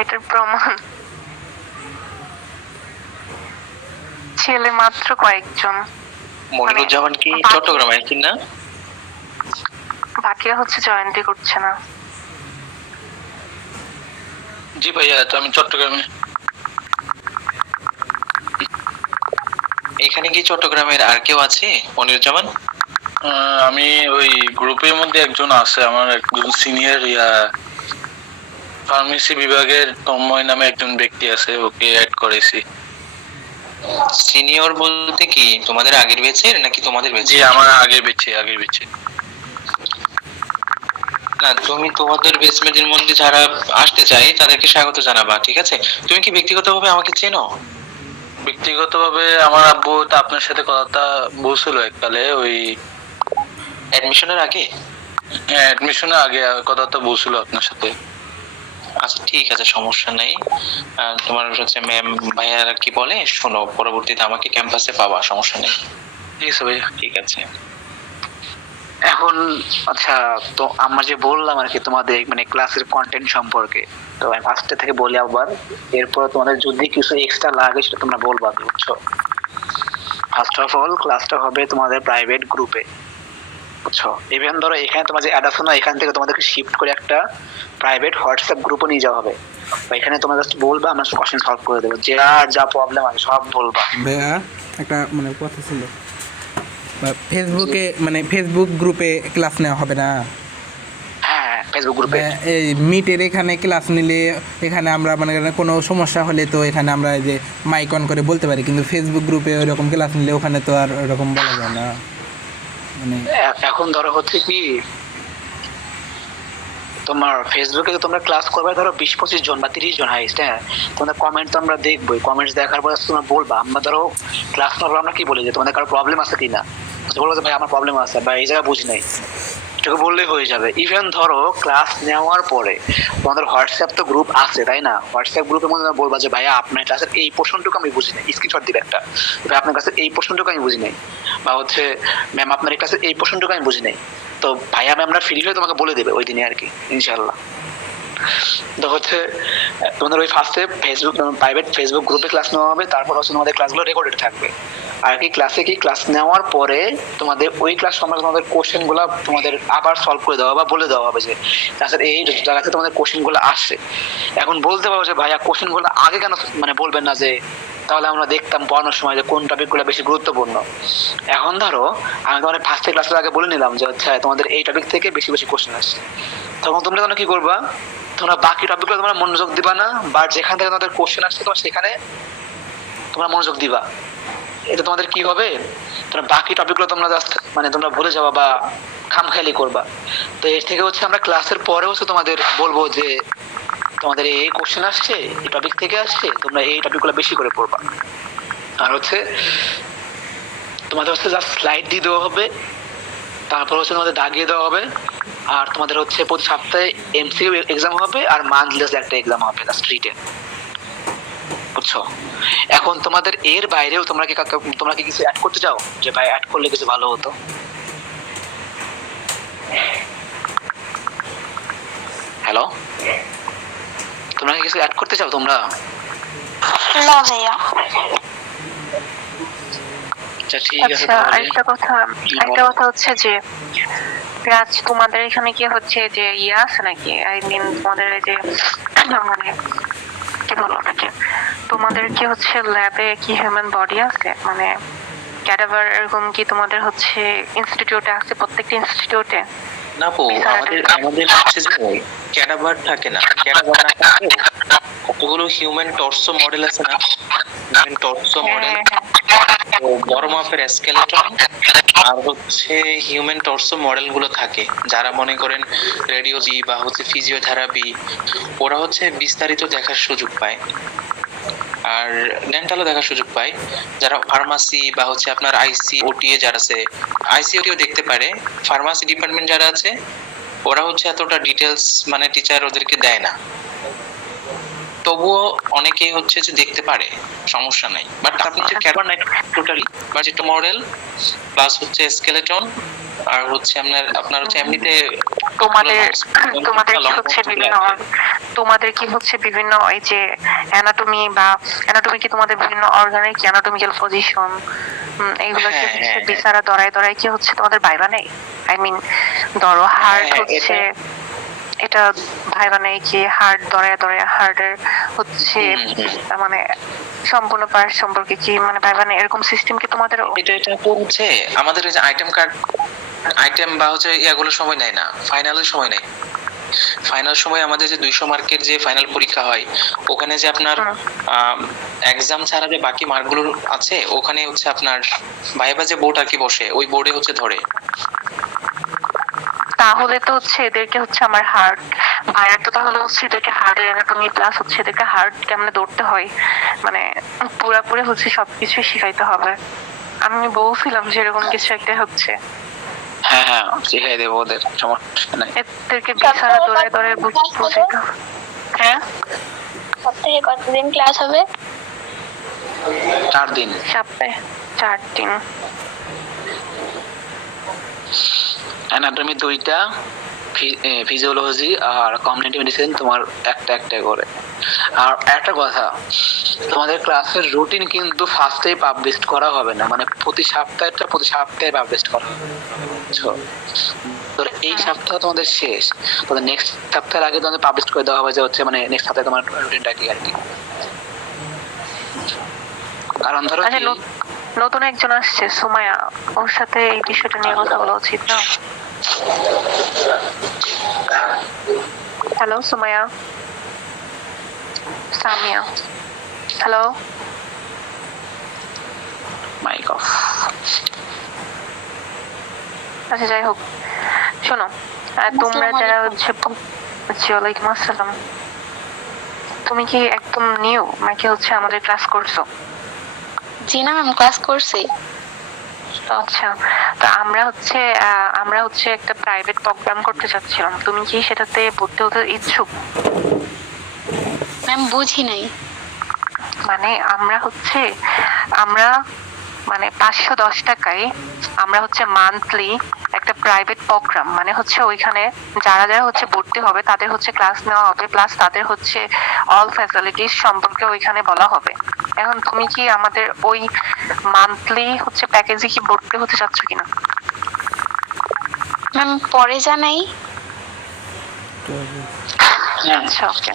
এটার প্রমাণ ছেলে মাত্র কয়েকজন। মনিরুজ্জামান কি চট্টগ্রামে কি না? বাকিরা হচ্ছে জয়েন্টই করছে না। জি ভাইয়া, তো আমি চট্টগ্রামে। এখানে কি চট্টগ্রামের আর কেউ আছে মনিরুজ্জামান? আমি ওই গ্রুপের মধ্যে একজন আছে, আমার একজন সিনিয়র ফার্মেসি বিভাগের তন্ময় নামে একজন ব্যক্তি আছে, ওকে অ্যাড করেছি। সিনিয়র বলতে কি তোমাদের আগের ব্যাচের নাকি তোমাদের জি ব্যাচের? আমার আগের বেঁচে। না, তুমি তোমাদের বেসমেন্টের মধ্যে যারা আসতে চাই তাদেরকে স্বাগত জানাবা, ঠিক আছে? তুমি কি ব্যক্তিগতভাবে আমাকে চেনো? ব্যক্তিগতভাবে আমার আব্বু তো আপনার সাথে কথা বলছিল এককালে, ওই অ্যাডমিশনের আগে। হ্যাঁ, অ্যাডমিশনের আগে কথা তো বলছিল আপনার সাথে। আচ্ছা ঠিক আছে, সমস্যা নেই। তোমার হচ্ছে ম্যাম ভাইয়ারা কি বলে শোনো, পরবর্তীতে আমাকে ক্যাম্পাসে পাবা, সমস্যা নেই। ঠিক আছে ভাইয়া, ঠিক আছে। এখন আচ্ছা, তো আমরা যে বললাম আর কি তোমাদের মানে ক্লাসের কন্টেন্ট সম্পর্কে, তো আমি ফার্স্টে থেকে বলি আবার, এরপর তোমাদের যদি কিছু এক্সট্রা লাগে সেটা তোমরা বলবা, বুঝছো? ফার্স্ট অফ অল ক্লাসটা হবে তোমাদের প্রাইভেট গ্রুপে, বুঝছো? ইভেন ধরো এখানে তোমার যে অ্যাড আছে না, এখান থেকে তোমাদেরকে শিফট করে একটা প্রাইভেট হোয়াটসঅ্যাপ গ্রুপও নিয়ে যাওয়া হবে। এখানে তোমরা জাস্ট বলবা, আমরা কোশ্চেন সলভ করে দেবো, যা প্রবলেম আছে সব বলবা। ভাইয়া একটা মানে কথা ছিল, ফেসবুকে মানে ফেসবুক গ্রুপে ক্লাস নেওয়া হবে না? হ্যাঁ, ফেসবুক গ্রুপে। এই মিটের এখানে ক্লাস নিলে এখানে আমরা মানে কোনো সমস্যা হলে তো এখানে আমরা এই যে মাইক অন করে বলতে পারি, কিন্তু ফেসবুক গ্রুপে ওইরকম ক্লাস নিলে ওখানে তো আর ওরকম বলা যায় না। মানে এখন ধরো হচ্ছে কি, তোমার ফেসবুকে তোমরা ক্লাস করবে ধরো 20-25 জন বা 30 জন হাইস্ট, হ্যাঁ, তোমাদের কমেন্ট তো আমরা দেখবোই, কমেন্টস দেখার পরে তোমরা বলবা। আমরা ধরো ক্লাস নেওয়ার পর আমরা কি বলি যে তোমাদের কারো প্রবলেম আছে কিনা, বলবো যে ভাই আমার প্রবলেম আছে বা এই জায়গায় বুঝি নাই, এটাকে বললেই হয়ে যাবে। ইভেন ধরো ক্লাস নেওয়ার পরে তোমাদের হোয়াটসঅ্যাপ তো গ্রুপ আছে, তাই না? হোয়াটসঅ্যাপ গ্রুপের মধ্যে বলবা যে ভাইয়া আপনার ক্লাসের এই পোর্শনটুকু আমি বুঝি নাই, স্ক্রিনশট দিবে একটা, ভাই আপনার ক্লাসের এই পোর্শনটুকু আমি বুঝি নাই, বা হচ্ছে ম্যাম আপনার ক্লাসের এই পোর্শনটুকু আমি বুঝি নাই। তো ভাইয়া ম্যামরা ফ্রি হয়ে তোমাকে বলে দেবে ওই দিনে আর কি, ইনশাল্লাহ। তো হচ্ছে তোমাদের ওই ফার্স্টে ফেসবুক প্রাইভেট ফেসবুক গ্রুপে ক্লাস নেওয়া হবে, তারপর হচ্ছে তোমাদের ক্লাসগুলো রেকর্ডেড থাকবে। আর কি ক্লাসে কি ক্লাস নেওয়ার পরে তোমাদের ওই ক্লাস সম্পর্কে তোমাদের কোশ্চেনগুলো তোমাদের আবার সলভ করে দেওয়া বা বলে দেওয়া হবে যে ক্লাসের এই জায়গাতে তোমাদের কোশ্চেনগুলো আসে। এখন বলতে পারবো যে ভাইয়া কোশ্চেনগুলো আগে কেন মানে বলবেন না, যে তাহলে আমরা দেখতাম পড়ানোর সময় যে কোন টপিকগুলো বেশি গুরুত্বপূর্ণ। এখন ধরো আমি তোমাদের ফার্স্টে ক্লাসের আগে বলে নিলাম যে আচ্ছা তোমাদের এই টপিক থেকে বেশি বেশি কোশ্চেন আসছে, তখন তোমরা কি করবা, তোমরা বাকি টপিকগুলো তোমরা মনোযোগ দিবা না, বা যেখান থেকে তোমাদের কোশ্চেন আসছে তোমার সেখানে তোমরা মনোযোগ দিবা। এটা তোমাদের কি হবে, তোমরা বাকি টপিকগুলো তোমরা জাস্ট মানে তোমরা ভুলে যাবা বা খামখেয়ালি করবা। তো এর থেকে হচ্ছে আমরা ক্লাসের পরে হচ্ছে তোমাদের বলবো যে তোমাদের এই কোশ্চেন আসছে, এই টপিক থেকে আসছে, তোমরা এই টপিকগুলো বেশি করে পড়বা। আর হচ্ছে তোমাদের হচ্ছে জাস্ট স্লাইড দিয়ে দেওয়া হবে, তারপর হচ্ছে তোমাদের দাগিয়ে দেওয়া হবে। আর তোমাদের হচ্ছে প্রতি সপ্তাহে এমসিকিউ এক্সাম হবে, আর মান্থলি একটা এক্সাম হবে জাস্ট রিটেন, বুঝছো? এখন তোমাদের এর বাইরেও তোমরা কি কিছু অ্যাড করতে চাও, যে ভাই অ্যাড করলে কিছু ভালো হতো? হ্যালো, তোমরা কি কিছু অ্যাড করতে চাও তোমরা? না ভাইয়া। আচ্ছা ঠিক আছে। আচ্ছা, আরেকটা কথা হচ্ছে যে রাজ, তোমাদের এখানে কি হচ্ছে যে ইয়ে আছে নাকি, আই মিন তোমাদের এই যে মানে কি বলবো নাকি, তোমাদের কি হচ্ছে ল্যাবে কি হিউম্যান বডি আছে, মানে ক্যাডাভার এরকম কি তোমাদের হচ্ছে ইনস্টিটিউটে আছে, প্রত্যেকটা ইনস্টিটিউটে? না আপু, আমাদের হচ্ছে যে ক্যাডাভার থাকে না, ক্যাডাভার না থাকে কতগুলো হিউম্যান টর্সো মডেল আছে না, হিউম্যান টর্সো মডেল, বড় মাপের স্কেলেটন, আর হচ্ছে হিউম্যান টর্সো মডেল গুলো থাকে যারা মনে করেন রেডিওলজি বা হচ্ছে ফিজিওথেরাপি, ওরা হচ্ছে বিস্তারিত দেখার সুযোগ পায়। আর ডেন্টালও দেখার সুযোগ পায়। যারা ফার্মাসি বা হচ্ছে আপনার আইসিওটি যারা আছে, আইসিওটিও দেখতে পারে। ফার্মাসি ডিপার্টমেন্ট যারা আছে ওরা হচ্ছে এতটা ডিটেলস মানে টিচার ওদেরকে দেয় না, তবুও অনেকেই হচ্ছে যে দেখতে পারে, সমস্যা নাই। বাট আপনি যে ক্যাডাভার নাই টোটালি, বা যেটা মডেল প্লাস হচ্ছে স্কেলেটন, আর হচ্ছে আপনার হচ্ছে এমনিতে তোমাদের কি হচ্ছে বিভিন্ন এই যে অ্যানাটমি কি তোমাদের বিভিন্ন অর্গানের কি অ্যানাটমিক্যাল পজিশন এইগুলো কি হচ্ছে বিচারা দরায় কি হচ্ছে তোমাদের ভাইবা নেই? আই মিন ধরো হার্ট হচ্ছে এটা ভাইবা নেই কি, হার্ট দরায় হার্টের হচ্ছে মানে সম্পূর্ণ পার্ট সম্পর্কে কি মানে ভাইবা নেই, এরকম সিস্টেম কি তোমাদের? এটা হচ্ছে আমাদের এই যে আইটেম বা হচ্ছে এগুলো সময় নেয় না, ফাইনালের সময় নেই। ফাইনাল সময় আমাদের যে 200 মার্কের যে ফাইনাল পরীক্ষা হয়, ওখানে যে আপনার এক্সাম ছাড়া যে বাকি মার্কগুলো আছে, ওখানে হচ্ছে আপনার ভাইবা যে বোর্ড আর কি বসে, ওই বোর্ডে হচ্ছে ধরে। তাহলে তো হচ্ছে এদেরকে হচ্ছে আমার হার্ট আর তো তাহলে হচ্ছে এদেরকে হার্টের অ্যানাটমি প্লাস হচ্ছে এদেরকে হার্ট কেমনে ধরতে হয় মানে পুরাপুরি হচ্ছে সবকিছুই শিখাইতে হবে। আমি বলছিলাম যে এরকম কিছু একটা হচ্ছে, হ্যাঁ হ্যাঁ, শিখাই দেবো ওদের, সমস্যা নাই। এদেরকে বিছানা ধরে ধরে বুঝাইতে হবে। হ্যাঁ, সপ্তাহে কতদিন ক্লাস হবে? 4 দিন। সপ্তাহে 4 দিন। অ্যানাটমি 2টা, ফিজিওলজি আর কমিউনিটি মেডিসিন তোমার একটা একটা করে। আর একটা কথা, তোমাদের ক্লাসের রুটিন কিন্তু ফার্স্টেই পাবলিশ করা হবে না, মানে প্রতি সপ্তাহে পাবলিশ করা হবে, বুঝছো? তো এই সপ্তাহ তোমাদের শেষ, তো নেক্সট সপ্তাহের আগে তোমাদের পাবলিশ করে দেওয়া হবে যে হচ্ছে মানে নেক্সট সপ্তাহে তোমার রুটিনটা কি আর কি। কারণ ধরো আচ্ছা, কি, নতুন একজন আসছে সুমাইয়া, ওর সাথে এই বিষয়টা নিয়ে কথা বলা উচিত না? Hello Sumaiya, Samiya, hello, mic off. আচ্ছা যাই হোক, শোনো, তোমরা যারা হচ্ছে ওয়ালাইকুম আসসালাম, তুমি কি একদম নিউ নাকি হচ্ছে আমাদের ক্লাস করছো? জি না ম্যাম, ক্লাস করছি। আচ্ছা, তো আমরা হচ্ছে একটা প্রাইভেট প্রোগ্রাম করতে চাচ্ছিলাম, তুমি কি সেটাতে ভর্তি হতে ইচ্ছুক? ম্যাম বুঝি নাই। মানে আমরা মানে 510 টাকায় আমরা হচ্ছে মান্থলি একটা প্রাইভেট প্রোগ্রাম, মানে হচ্ছে ওইখানে যারা যারা হচ্ছে ভর্তি হবে তাদের হচ্ছে ক্লাস নেওয়া হবে, প্লাস তাদের হচ্ছে অল ফ্যাসিলিটিস সম্পর্কে ওইখানে বলা হবে। এখন তুমি কি আমাদের ওই মান্থলি হচ্ছে প্যাকেজে কি ভর্তি হতে চাচ্ছ কিনা? ম্যাম পরে জানাই। আচ্ছা ওকে।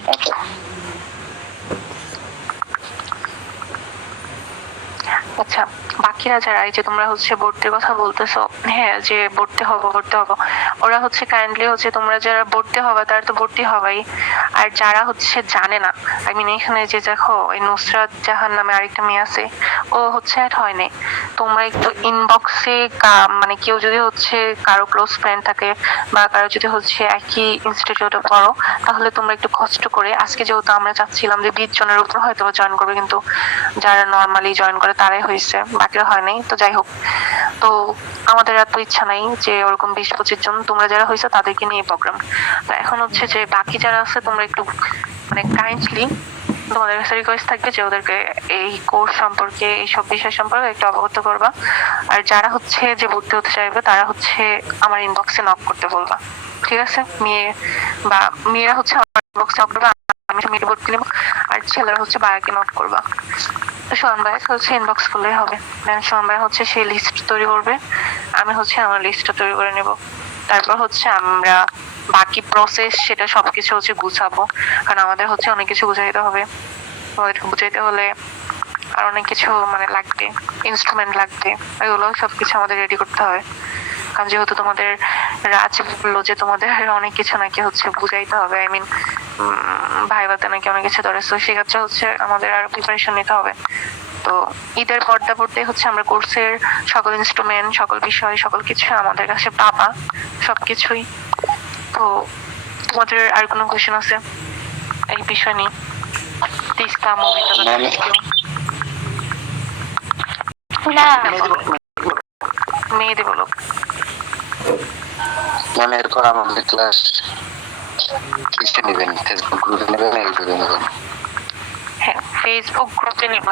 আচ্ছা, বাকিরা যারা এই যে তোমরা হচ্ছে ভর্তির কথা বলতেছো, হ্যাঁ যে ভর্তি হবো, ওরা হচ্ছে কাইন্ডলি হচ্ছে তোমরা যারা ভর্তি হবে তারা তো ভর্তি হবেই, আর যারা হচ্ছে জানে না, আই মিন এখানে যে দেখো এই নুসরাত জাহান নামে আরেকটা মেয়ে আছে, ও হচ্ছে অ্যাড হয়নি, তোমরা একটু ইনবক্সে মানে কেউ যদি হচ্ছে কারো ক্লোজ ফ্রেন্ড থাকে বা কারো যদি হচ্ছে একই ইনস্টিটিউটে পড়ো, তাহলে তোমরা একটু কষ্ট করে, আজকে যেহেতু আমরা চাচ্ছিলাম যে 20 জনের উপর হয়তো জয়েন করবে, কিন্তু যারা নর্মালি জয়েন করে তারাই হয়েছে, বাকিরা হয় নাই। তো যাই হোক, তো আমাদের এত ইচ্ছা নাই যে ওরকম 20-25 জন, তোমরা যারা হয়েছে তাদেরকে নিয়ে প্রোগ্রাম। তো এখন হচ্ছে যে বাকি যারা আছে তোমরা একটু মানে কাইন্ডলি তোমাদের কাছে রিকোয়েস্ট থাকবে যে ওদেরকে এই কোর্স সম্পর্কে, এইসব বিষয় সম্পর্কে একটু অবগত করবা, আর যারা হচ্ছে যে ভর্তি হতে চাইবে তারা হচ্ছে আমার ইনবক্সে নক করতে বলবা, ঠিক আছে? মেয়েরা হচ্ছে আমার ইনবক্সে নক করবে, আমি মেয়েকে ভর্তি নেবো, আর ছেলেরা হচ্ছে বায়াকে নক করবা। শোন ভাই হচ্ছে ইনবক্স করলেই হবে, দেন শোন ভাই হচ্ছে সেই লিস্ট তৈরি করবে, আমি হচ্ছে আমার লিস্টটা তৈরি করে নেব, তারপর হচ্ছে আমরা বাকি প্রসেস সেটা সবকিছু হচ্ছে গুছাবো, কারণ আমাদের হচ্ছে অনেক কিছু বুঝাইতে হবে, আমাদেরকে বুঝাইতে হলে আর অনেক কিছু মানে লাগবে, ইনস্ট্রুমেন্ট লাগবে, এগুলো সবকিছু আমাদের রেডি করতে হবে। কারণ যেহেতু তোমাদের রাজ বললো যে তোমাদের অনেক কিছু নাকি হচ্ছে বুঝাইতে হবে, আই মিন ভাইবাতে নাকি অনেক কিছু ধরে, তো সেক্ষেত্রে হচ্ছে আমাদের আর প্রিপারেশন নিতে হবে। তো ঈদের পর্দা হচ্ছে আমরা কোর্সের সকল ইনস্ট্রুমেন্ট, সকল বিষয়, সকল কিছু আমাদের কাছে পাবা, সবকিছুই। তো তোমাদের আর কোনো কোয়েশ্চেন আছে এই বিষয় নিয়ে? তিস্তা মুভিটা না মেয়েদের বলো। ম্যাম এরপর আমাদের ক্লাস কিসে নেবেন, ফেসবুক গ্রুপে নেবেন না ইউটিউবে নেবেন? হ্যাঁ ফেসবুক গ্রুপে নেবো,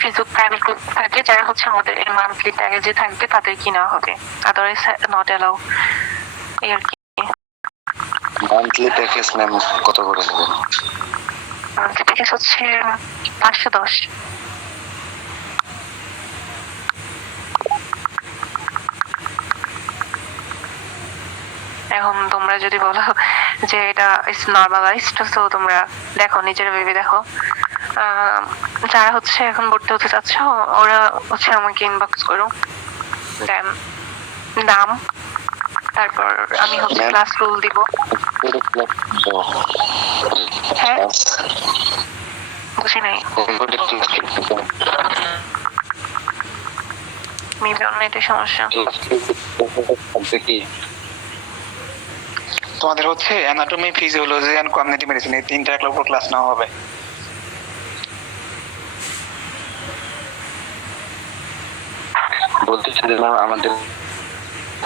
ফেসবুক প্রাইভেট গ্রুপ থাকে, যারা হচ্ছে আমাদের এই মান্থলি প্যাকেজে থাকবে তাদের কি নেওয়া হবে, আদারওয়াইজ নট অ্যালাউ, এই আর কি। মান্থলি প্যাকেজ ম্যাম কত করে নেবেন? মান্থলি প্যাকেজ হচ্ছে 510। এখন তোমরা যদি বলো যে এটা ইজ নর্মালাইজড, তো তোমরা দেখো, নিজেরা ভেবে দেখো, যারা হচ্ছে এখন ভর্তি হতে চাচ্ছ ওরা হচ্ছে আমাকে ইনবক্স করো, দেন নাম, তারপর আমি হচ্ছে ক্লাস রুল দিব। হ্যাঁ বুঝি নাই, মেবি অন্য এটাই সমস্যা। কি তোমাদের হচ্ছে anatomy, physiology and community medicine, এই তিনটা একলার উপর ক্লাস নেওয়া হবে। বলতেছিলাম আমাদের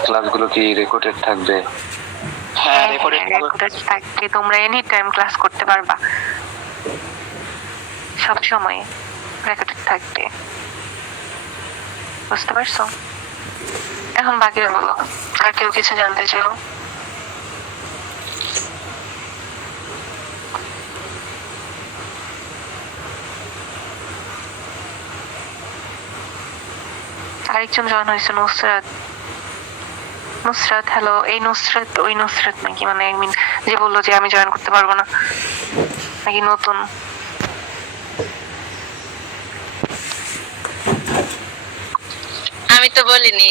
ক্লাসগুলো কি রেকর্ডেড থাকবে? হ্যাঁ, রেকর্ডেড রেকর্ডেড থাকবে, তোমরা এনি টাইম ক্লাস করতে পারবা, সব সময় রেকর্ডেড থাকবে, বুঝতে পারছো? এখন বাকিরা বলো, আর কেউ কিছু জানতে চাও? আরেকজন জয়েন হয়েছে, নুসরাত। নুসরাত, হ্যালো। এই নুসরাত ওই নুসরাত নাকি, মানে যে বললো যে আমি জয়েন করতে পারবো না, নাকি নতুন? আমি তো বলিনি।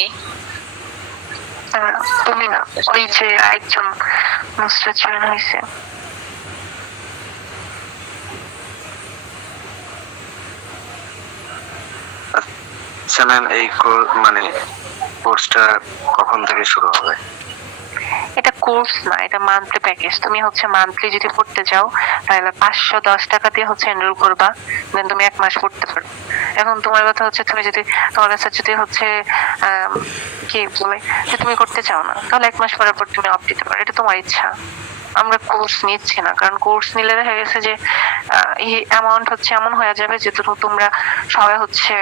তুমি না, ওই যে আরেকজন নুসরাত জয়েন হয়েছে। আচ্ছা ম্যাম, এই মানে কোর্সটা কখন থেকে শুরু হবে? এটা কোর্স না, এটা মান্থলি প্যাকেজ। তুমি হচ্ছে মান্থলি যদি পড়তে চাও তাহলে 510 টাকা দিয়ে হচ্ছে এনরোল করবা, দেন তুমি 1 মাস পড়তে পারো। এখন তোমার কথা হচ্ছে, তুমি যদি তোমার কাছে যদি হচ্ছে কি বলে যে তুমি করতে চাও না, তাহলে 1 মাস পর তুমি অফ দিতে পারো, এটা তোমার ইচ্ছা। আমরা কোর্স নিচ্ছি না, কারণ কোর্স নিলে দেখা গেছে যে এই অ্যামাউন্ট হচ্ছে এমন হয়ে যাবে যে তোমরা সবাই হচ্ছে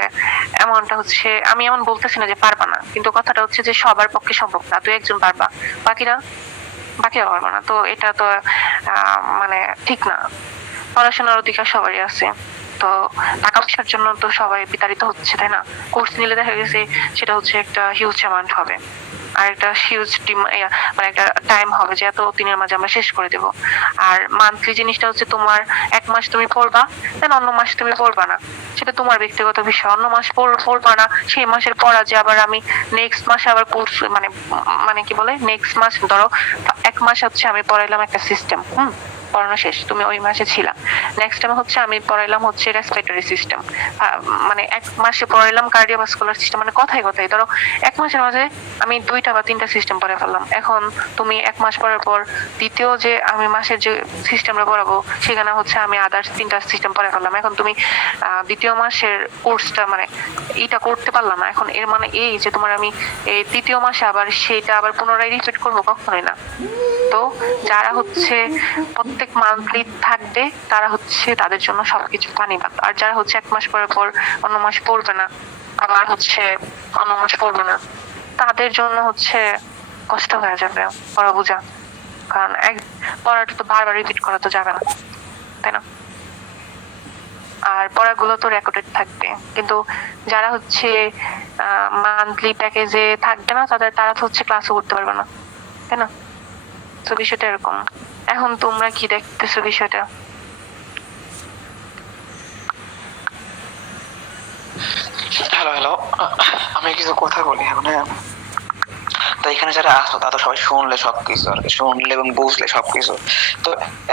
অ্যামাউন্টটা হচ্ছে, আমি এমন বলতেছি না যে পারবা না, কিন্তু কথাটা হচ্ছে যে সবার পক্ষে সম্ভব না। তুই একজন পারবা, বাকিরা পারবা না, তো এটা তো মানে ঠিক না। পড়াশোনার অধিকার সবারই আছে, তো টাকা পয়সার জন্য তো সবাই বিতাড়িত হচ্ছে, তাই না? কোর্স নিলে দেখা গেছে সেটা হচ্ছে একটা হিউজ অ্যামাউন্ট হবে, আর একটা হিউজ মানে একটা টাইম হবে যে এত দিনের মাঝে আমরা শেষ করে দেব। আর মান্থলি জিনিসটা হচ্ছে তোমার 1 মাস তুমি পড়বা, দেন অন্য মাস তুমি পড়বা না, সেটা তোমার ব্যক্তিগত বিষয়। অন্য মাস পড়বা না, সেই মাসের পড়া যে আবার আমি নেক্সট মাসে আবার কোর্স মানে মানে কি বলে নেক্সট মাস, ধরো 1 মাস হচ্ছে আমি পড়াইলাম একটা সিস্টেম, পড়ানো শেষ, তুমি ওই মাসে ছিলা। নেক্সট টাইম হচ্ছে আমি পড়াইলাম হচ্ছে রেসপিরেটরি সিস্টেম, মানে 1 মাসে পড়াইলাম কার্ডিওভাস্কুলার সিস্টেম, মানে কথাই ধরো 1 মাসের মাঝে আমি 2টা বা 3টা সিস্টেম পড়ে ফেললাম। এখন তুমি 1 মাস পড়ার পর দ্বিতীয় যে আমি মাসের যে সিস্টেমটা পড়াবো সেখানে হচ্ছে আমি আদার্স 3টা সিস্টেম পড়ে ফেললাম। এখন তুমি দ্বিতীয় মাসের কোর্সটা মানে এইটা করতে পারলাম না। এখন এর মানে এই যে তোমার আমি এই তৃতীয় মাসে আবার সেটা আবার পুনরায় রিপিট করবো, কখনোই না। তো যারা হচ্ছে প্রত্যেক মান্থলি থাকবে তারা হচ্ছে তাদের জন্য সবকিছু পানি ভাত, আর যারা হচ্ছে 1 মাস পর অন্য মাস পড়বে না, আবার হচ্ছে অন্য মাস পড়বে না, তাদের জন্য হচ্ছে কষ্ট হয়ে যাবে পড়া বোঝা, কারণ পড়াটা তো বারবার রিপিট করা তো যাবে না, তাই না? আর পড়াগুলো তো রেকর্ডেড থাকবে, কিন্তু যারা হচ্ছে মান্থলি প্যাকেজে থাকবে না তারা তো হচ্ছে ক্লাসও করতে পারবে না, তাই না? তো বিষয়টা এরকম। এখন তোমরা কি দেখতেছো বিষয়টা? হ্যালো, আমি কিছু কথা বলি এখন। তো এখানে যারা আসতো তারা তো সবাই শুনলে সবকিছু আর কি, শুনলে এবং বুঝলে সবকিছু। তো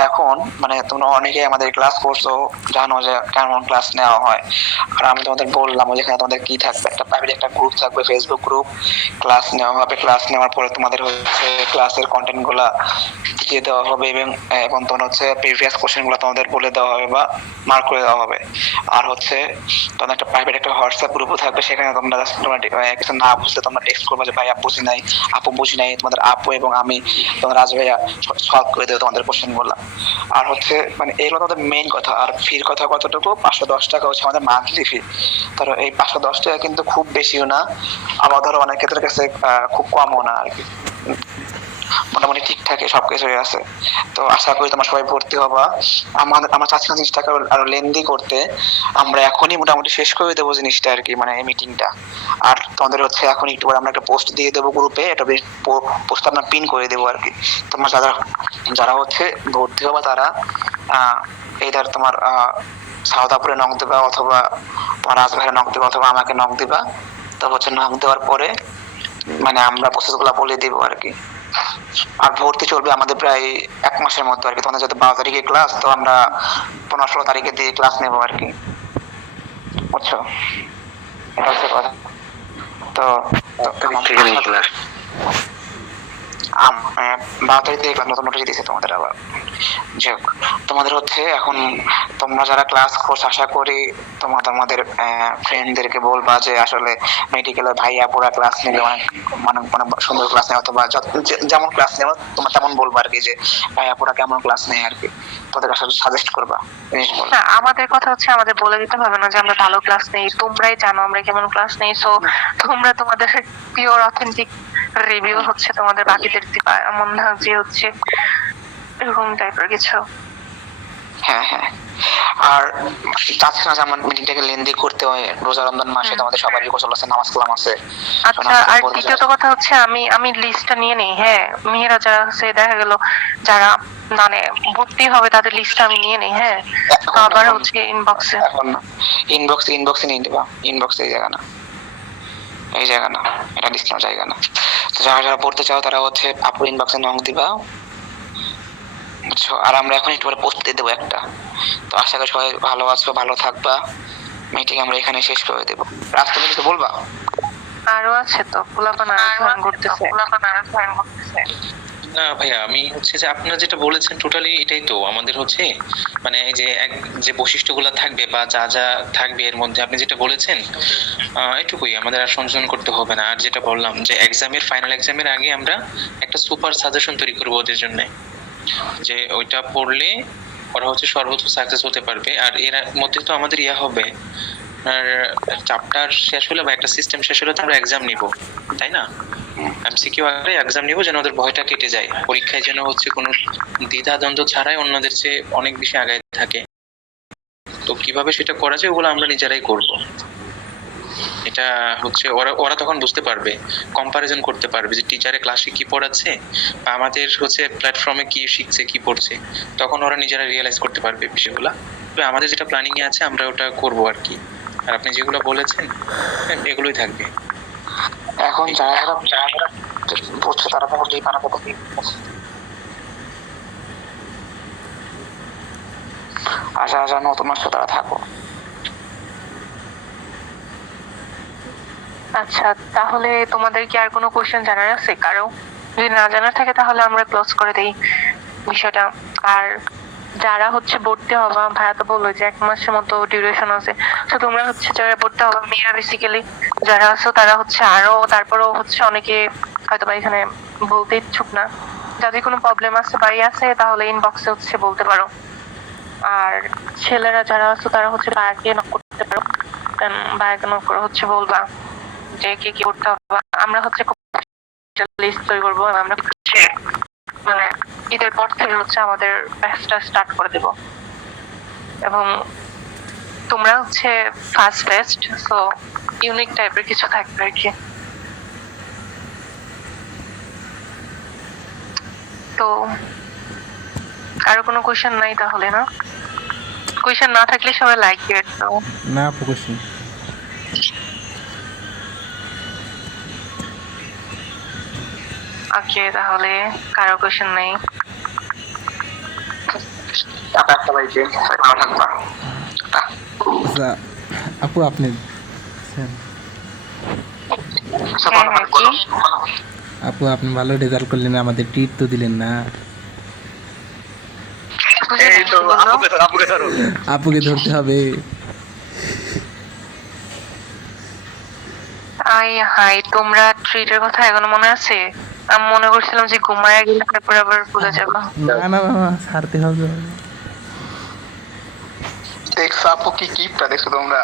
এখন মানে তোমরা অনেকে আমাদের ক্লাস করছো, জানো যে কেমন ক্লাস নেওয়া হয়। আর আমি তোমাদের বললাম যেখানে তোমাদের কি থাকবে, একটা প্রাইভেট একটা গ্রুপ থাকবে, ফেসবুক গ্রুপ। ক্লাস নেওয়া হবে, ক্লাস নেওয়ার পরে তোমাদের হচ্ছে ক্লাসের কন্টেন্ট গুলা দিয়ে দেওয়া হবে, এবং তোমার হচ্ছে প্রিভিয়াস কোশ্চেন গুলো তোমাদের বলে দেওয়া হবে বা মার্ক করে দেওয়া হবে। আর হচ্ছে তোমাদের একটা প্রাইভেট একটা হোয়াটসঅ্যাপ গ্রুপও থাকবে, সেখানে তোমরা কিছু না বুঝলে তোমরা টেক্সট করবে যে ভাই বুঝি নাই, আপু বুঝি নাই, তোমাদের আপু এবং আমি তোমাদের রাজ ভাইয়া সলভ করে দেবো তোমাদের কোশ্চেন গুলো। আর হচ্ছে মানে এগুলো তোমাদের মেইন কথা। আর ফির কথা কতটুকু, 510 টাকা হচ্ছে আমাদের মান্থলি ফি। ধরো এই 510 টাকা কিন্তু খুব বেশিও না, আবার ধরো অনেক ক্ষেত্রে কাছে খুব কমও না আর কি, মোটামুটি ঠিকঠাকই সবকিছুই আছে। তো আশা করি তোমরা সবাই ভর্তি হবা। আমরা চাচ্ছি না জিনিসটাকে আরো লেন্দি করতে, আমরা এখনই মোটামুটি শেষ করে দেবো জিনিসটা আর কি, মানে এই মিটিংটা। আর তোমাদের হচ্ছে এখন একটু পরে আমরা একটা পোস্ট দিয়ে দেবো গ্রুপে, এটা পোস্ট আমরা পিন করে দেবো আর কি। তোমরা যারা হচ্ছে ভর্তি হবা তারা এই ধর তোমার সাউদাপুরে নক দেবা, অথবা তোমার রাজভাইয়ের নক দেবা, অথবা আমাকে নক দিবা। তো হচ্ছে নক দেওয়ার পরে মানে আমরা প্রসেস গুলা বলে দিব আর কি। আর ভর্তি চলবে আমাদের প্রায় 1 মাসের মতো আর কি। তোমাদের যেহেতু 12 তারিখে ক্লাস, তো আমরা 15-16 তারিখে দিয়ে ক্লাস নেবো আর কি, বুঝছো? এটা হচ্ছে কথা। তো 12 তারিখ থেকে নতুন নোটিশ দিয়েছে তোমাদের আবার। যাই হোক, তোমাদের হচ্ছে এখন তোমরা যারা ক্লাস কোর্স আশা করি তোমাদের ফ্রেন্ডদেরকে বলবা যে আসলে মেডিকেলের ভাইয়া পুরা ক্লাস নিলে অনেক মানে অনেক সুন্দর ক্লাস নেয়, অথবা যেমন ক্লাস নেওয়া তোমরা তেমন বলবা আর কি, যে ভাইয়া পুরা কেমন ক্লাস নেয় আর কি, তোদের আসলে সাজেস্ট করবা জিনিস বল। না, আমাদের কথা হচ্ছে আমাদের বলে দিতে হবে না যে আমরা ভালো ক্লাস নেই, তোমরাই জানো আমরা কেমন ক্লাস নেই। সো তোমরা তোমাদের পিওর অথেন্টিক রিভিউ হচ্ছে তোমাদের বাকিদের দিবা, এমন না যে হচ্ছে এরকম টাইপের কিছু। হ্যাঁ হ্যাঁ, আর চাচ্ছি না যে আমার মিটিংটাকে লেন্দি করতে হয়, রোজা রমজান মাসে তোমাদের সবারই গোসল আছে, নামাজ কালাম আছে। আচ্ছা, আর দ্বিতীয়ত কথা হচ্ছে আমি লিস্টটা নিয়ে নেই। হ্যাঁ, মেয়েরা যারা আছে দেখা গেল যারা মানে ভর্তি হবে তাদের লিস্টটা আমি নিয়ে নেই। হ্যাঁ, আবার হচ্ছে ইনবক্সে এখন ইনবক্সে নিয়ে দেবা, ইনবক্সে এই জায়গা না, এই জায়গা না, এটা ডিসকাউন্ট জায়গা না। তো যারা যারা পড়তে চাও তারা হচ্ছে আপুর ইনবক্সে নক দিবা, বুঝছো? আর আমরা এখন একটু পরে পোস্ট দিয়ে দেবো একটা। তো আশা করি সবাই ভালো আছো, ভালো থাকবা। মিটিং আমরা এখানে শেষ করে দেবো। রাস্তা কিছু বলবা? আরো আছে তো পোলাপান আরো জয়েন করতেছে। না ভাইয়া, আমি হচ্ছে যে আপনারা যেটা বলেছেন টোটালি এটাই তো আমাদের হচ্ছে মানে এই যে যে বৈশিষ্ট্যগুলো থাকবে বা যা যা থাকবে এর মধ্যে আপনি যেটা বলেছেন এটুকুই, আমাদের আর সংযোজন করতে হবে না। আর যেটা বললাম যে ফাইনাল এক্সামের আগে আমরা একটা সুপার সাজেশন তৈরি করবো ওদের জন্য, যে ওইটা পড়লে ওরা হচ্ছে সর্বোচ্চ সাকসেস হতে পারবে। আর এর মধ্যে তো আমাদের হবে আর চ্যাপ্টার শেষ হলে বা একটা সিস্টেম শেষ হলে তো আমরা এক্সাম নিব, তাই না? এমসিকিউ আকারে এক্সাম নিব যেন ওদের ভয়টা কেটে যায়, পরীক্ষায় যেন হচ্ছে কোনো দ্বিধা দ্বন্দ্ব ছাড়াই অন্যদের চেয়ে অনেক বেশি আগায় থাকে। তো কিভাবে সেটা করা যায় ওগুলো আমরা নিজেরাই করব। এটা হচ্ছে ওরা তখন বুঝতে পারবে, কম্পারিজন করতে পারবে যে টিচারের ক্লাসে কি পড়াচ্ছে বা আমাদের হচ্ছে প্ল্যাটফর্মে কি শিখছে কি পড়ছে, তখন ওরা নিজেরা রিয়েলাইজ করতে পারবে বিষয়গুলো। তবে আমাদের যেটা প্ল্যানিং এ আছে আমরা ওটা করব আর কি। আর আপনি যেগুলো বলেছেন এগুলোই থাকবে। এখন যারা যারা পড়ছে তারা পড়লেই পারবে। আশা আশা নতুন মাসে তারা থাকো। আচ্ছা, তাহলে তোমাদের কি আর কোনো কোশ্চেন জানার আছে কারো? যদি না জানার থাকে তাহলে আমরা ক্লোজ করে দেই বিষয়টা। আর যারা হচ্ছে ভর্তি হবা, ভাইয়া তো বললো যে 1 মাসের মতো ডিউরেশন আছে। তো তোমরা হচ্ছে যারা ভর্তি হবা, মেয়েরা বেসিক্যালি যারা আছো তারা হচ্ছে আরো তারপরেও হচ্ছে অনেকে হয়তো বা এখানে বলতে ইচ্ছুক না। যদি কোনো প্রবলেম আছে বাড়ি আছে তাহলে ইনবক্সে হচ্ছে বলতে পারো। আর ছেলেরা যারা আছো তারা হচ্ছে ভাইয়াকে নক করতে পারো, ভাইয়াকে নক করে হচ্ছে বলবা যে কি কি করতে হবে। আমরা হচ্ছে লিস্ট তৈরি করবো, আমরা হচ্ছে মানে ঈদের পর থেকে হচ্ছে আমাদের ব্যাচটা স্টার্ট করে দেব। এবং তোমরা হচ্ছে ফার্স্ট বেস্ট, সো ইউনিক টাইপের কিছু থাকবে আর কি। তো কারো কোনো কোয়েশ্চেন নাই তাহলে? না, কোয়েশ্চেন না থাকলে সবাই লাইক দিয়ে দাও। না প্রকাশন। ওকে, তাহলে কারো কোয়েশ্চেন নাই। টাটা সবাইকে, ভালো থাকবা। আচ্ছা আপু আপনি হ্যাঁ হ্যাঁ, কি আপু আপনি ভালো রেজাল্ট করলেন, আমাদের ট্রিট তো দিলেন না। এই তো আপুকে ধরো। আপুকে ধরতে হবে। আই হাই, তোমরা ট্রিটের কথা এখনো মনে আছে? আমি মনে করছিলাম যে ঘুমায় গেলে তারপর আবার ভুলে যাবো। না না না, ছাড়তে হবে। দেখছো আপু কি কিপটা দেখছো তোমরা?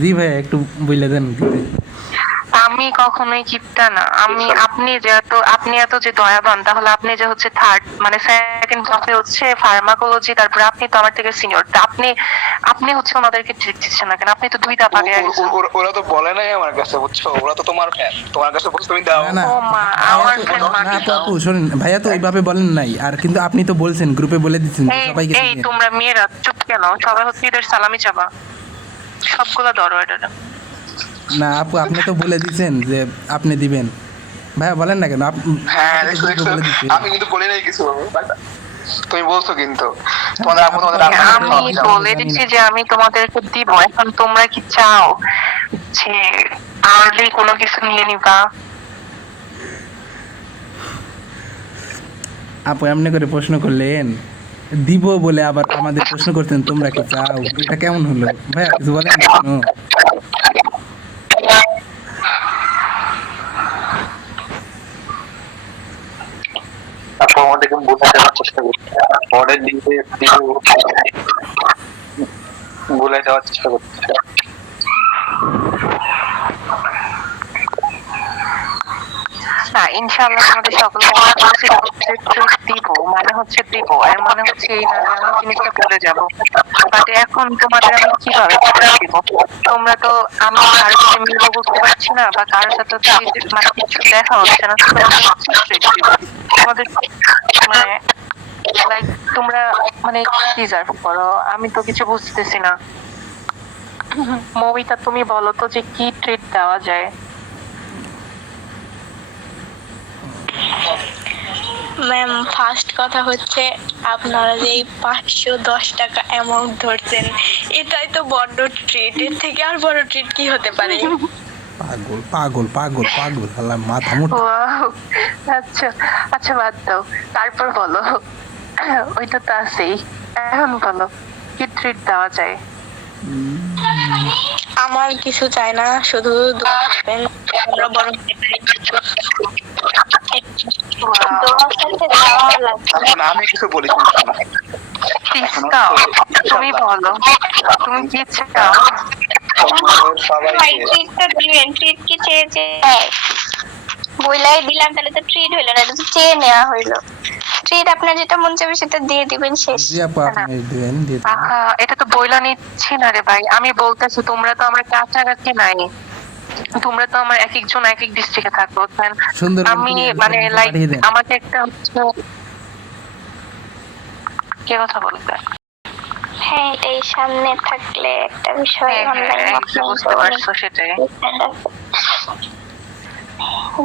জি ভাই একটু বলে দেন। আমি কখনোই কিপটা না। আপনি এত যে দয়াবান, তাহলে আপনি যে হচ্ছে থার্ড মানে সেকেন্ড ক্লাসে হচ্ছে ফার্মাকোলজি, তারপরে আপনি তো আমার থেকে সিনিয়র। আপনি হচ্ছে ওনাদেরকে ট্রিট দিচ্ছেন না কেন? আপনি তো 2 ধাপ আগে গেছেন। ওরা তো বলে নাই আমার কাছে, বুঝছো? ওরা তো তোমার ফ্যান, তোমার কাছে বলছো তুমি দাও। না ও মা, আমার ফ্রেন্ড না আপু আপু শোনেন, ভাইয়া তো ওইভাবে বলেন নাই। আর কিন্তু আপনি তো বলছেন, গ্রুপে বলে দিচ্ছেন সবাইকে। এই তোমরা মেয়েরা চুপ কেন? সবাই হচ্ছে এদের সালামি চাবা, সবগুলা ধরো এটা। না আপু আপনি তো বলে দিচ্ছেন যে আপনি দিবেন, ভাইয়া বলেন না কেন? হ্যাঁ দেখছো দেখছো, আমি কিন্তু বলি নাই কিছু, তুমি বলছো কিন্তু তোমাদের আপু তোমাদের আমি বলে দিচ্ছি যে আমি তোমাদেরকে দিব। এখন তোমরা কি চাও যে আর্লি কোনো কিছু নিয়ে নিবা? আপু এমনি করে প্রশ্ন করলেন, দিব বলে আবার আমাদের প্রশ্ন করতেন তোমরা কি চাও, এটা কেমন হলো ভাইয়া? কিছু বলেন না কেন? আপু আমাদেরকে বোঝাতে দেওয়ার চেষ্টা করছে, পরের দিকে বলে দেওয়ার চেষ্টা করছে। না, ইনশাআল্লাহ তোমাদের সকলকে দিব, মানে হচ্ছে দিব, এর মানে হচ্ছে এই না যে আমি জিনিসটা বলে যাব। বাট এখন তোমাদের আমি কিভাবে দিব? তোমরা তো, আমি কারোর সাথে মিলবো বুঝতে পারছি না, বা কারোর সাথে মানে কিছু দেখা হচ্ছে না, তোমাদের মানে লাইক তোমরা মানে ডিজার্ভ করো, আমি তো কিছু বুঝতেছি না। মৌমিতা তুমি বলো তো যে কি ট্রিট দেওয়া যায়? ম্যাম ফার্স্ট কথা হচ্ছে আপনারা যে 510 টাকা অ্যামাউন্ট ধরছেন, এটাই তো বড় ট্রিট। এর থেকে আর বড় ট্রিট কি হতে পারে? পাগল পাগল পাগল পাগল, আল্লাহ মাথা মোটা। Wow, আচ্ছা আচ্ছা, বাদ দাও, তারপর বলো। ওইটা তো আছেই, এখন বলো কি ট্রিট দেওয়া যায়? আমার কিছু চাই না, শুধু দোয়া করবেন আমরা বড় হতে পারি। দোয়া করতে দেওয়া লাগবে। এখন আমি কিছু বলি, সমস্যা না। Please দাও, তুমি বলো তুমি কি চাও? তোমাদের সবাইকে ভাই ট্রিটটা দিবেন, ট্রিট কি চেয়ে চেয়ে বইলাই দিলাম, তাহলে তো ট্রিট হইলো না, এটা তো চেয়ে নেওয়া হইলো। ট্রিট আপনার যেটা মন চাইবে সেটা দিয়ে দিবেন, শেষ। জি আপু আপনি দিবেন, দিয়ে দিবেন। আহা, এটা তো বইলা নিচ্ছি না রে ভাই, আমি বলতেছি তোমরা তো আমার কাছাকাছি নাই, তোমরা তো আমার এক একজন এক এক ডিস্ট্রিক্টে থাকো, বুঝছেন? সুন্দর আমি মানে লাইক আমাকে একটা হচ্ছে কে কথা বলতে, হ্যাঁ এটাই সামনে থাকলে একটা বিষয় অনলাইন বুঝতে পারছো সেটাই।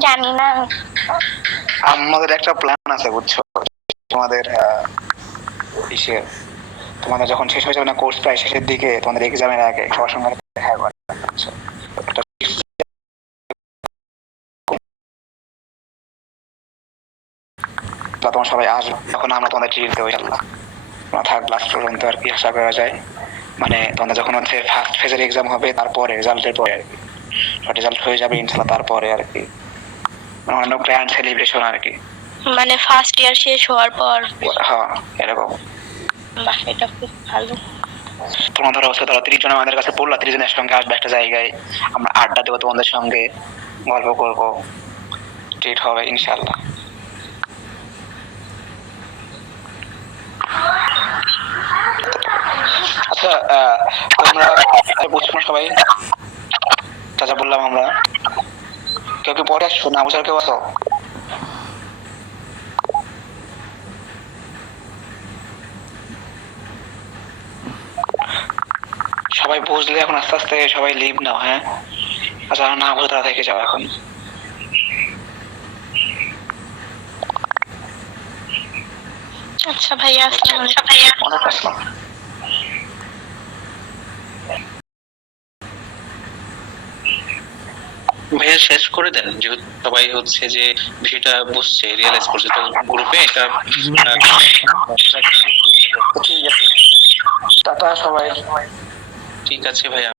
জানি না। আমাদের একটা প্ল্যান আছে বুঝছো, তোমাদের ইসে, তোমাদের যখন শেষ হয়ে যাবে না কোর্স, প্রায় শেষের দিকে, তোমাদের এক্সামের আগে সবার সঙ্গে দেখা করে, বুঝছো? একটা তোমার সবাই আসবে, তখন আমরা তোমাদের ট্রিট দেবো ইনশাল্লাহ। থার্ড লাস্ট পর্যন্ত আর কি আশা করা যায়, মানে তোমাদের যখন হচ্ছে ফার্স্ট ফেজের এক্সাম হবে তারপরে, রেজাল্টের পরে আর কি, রেজাল্ট হয়ে যাবে ইনশাল্লাহ তারপরে আর কি, মানে অনেক গ্র্যান্ড সেলিব্রেশন আর কি। মানে ফার্স্ট ইয়ার শেষ হওয়ার পর? হ্যাঁ এরকম। বাহ, এটা খুব ভালো। তোমার ধরো হচ্ছে ধরো 30 জন আমাদের কাছে পড়লো, 30 জনের সঙ্গে আসবে একটা জায়গায়, আমরা আড্ডা দেবো তোমাদের সঙ্গে, গল্প করবো, ট্রিট হবে ইনশাল্লাহ। আচ্ছা তোমরা বুঝছো না সবাই যা যা বললাম আমরা? কেউ কি পরে আসছো না বুঝার কেউ আসো? সবাই বুঝলে এখন আস্তে আস্তে সবাই লিভ নাও, হ্যাঁ? আচ্ছা না বুঝে তারা থেকে যাও এখন। আচ্ছা ভাইয়া, আচ্ছা ভাইয়া। অনেক আসলাম। ভাইয়া শেষ করে দেন, যেহেতু সবাই হচ্ছে যে বিষয়টা বুঝছে, রিয়েলাইজ করছে, তো গ্রুপে এটা ঠিক আছে, টাটা সবাই। ঠিক আছে ভাইয়া।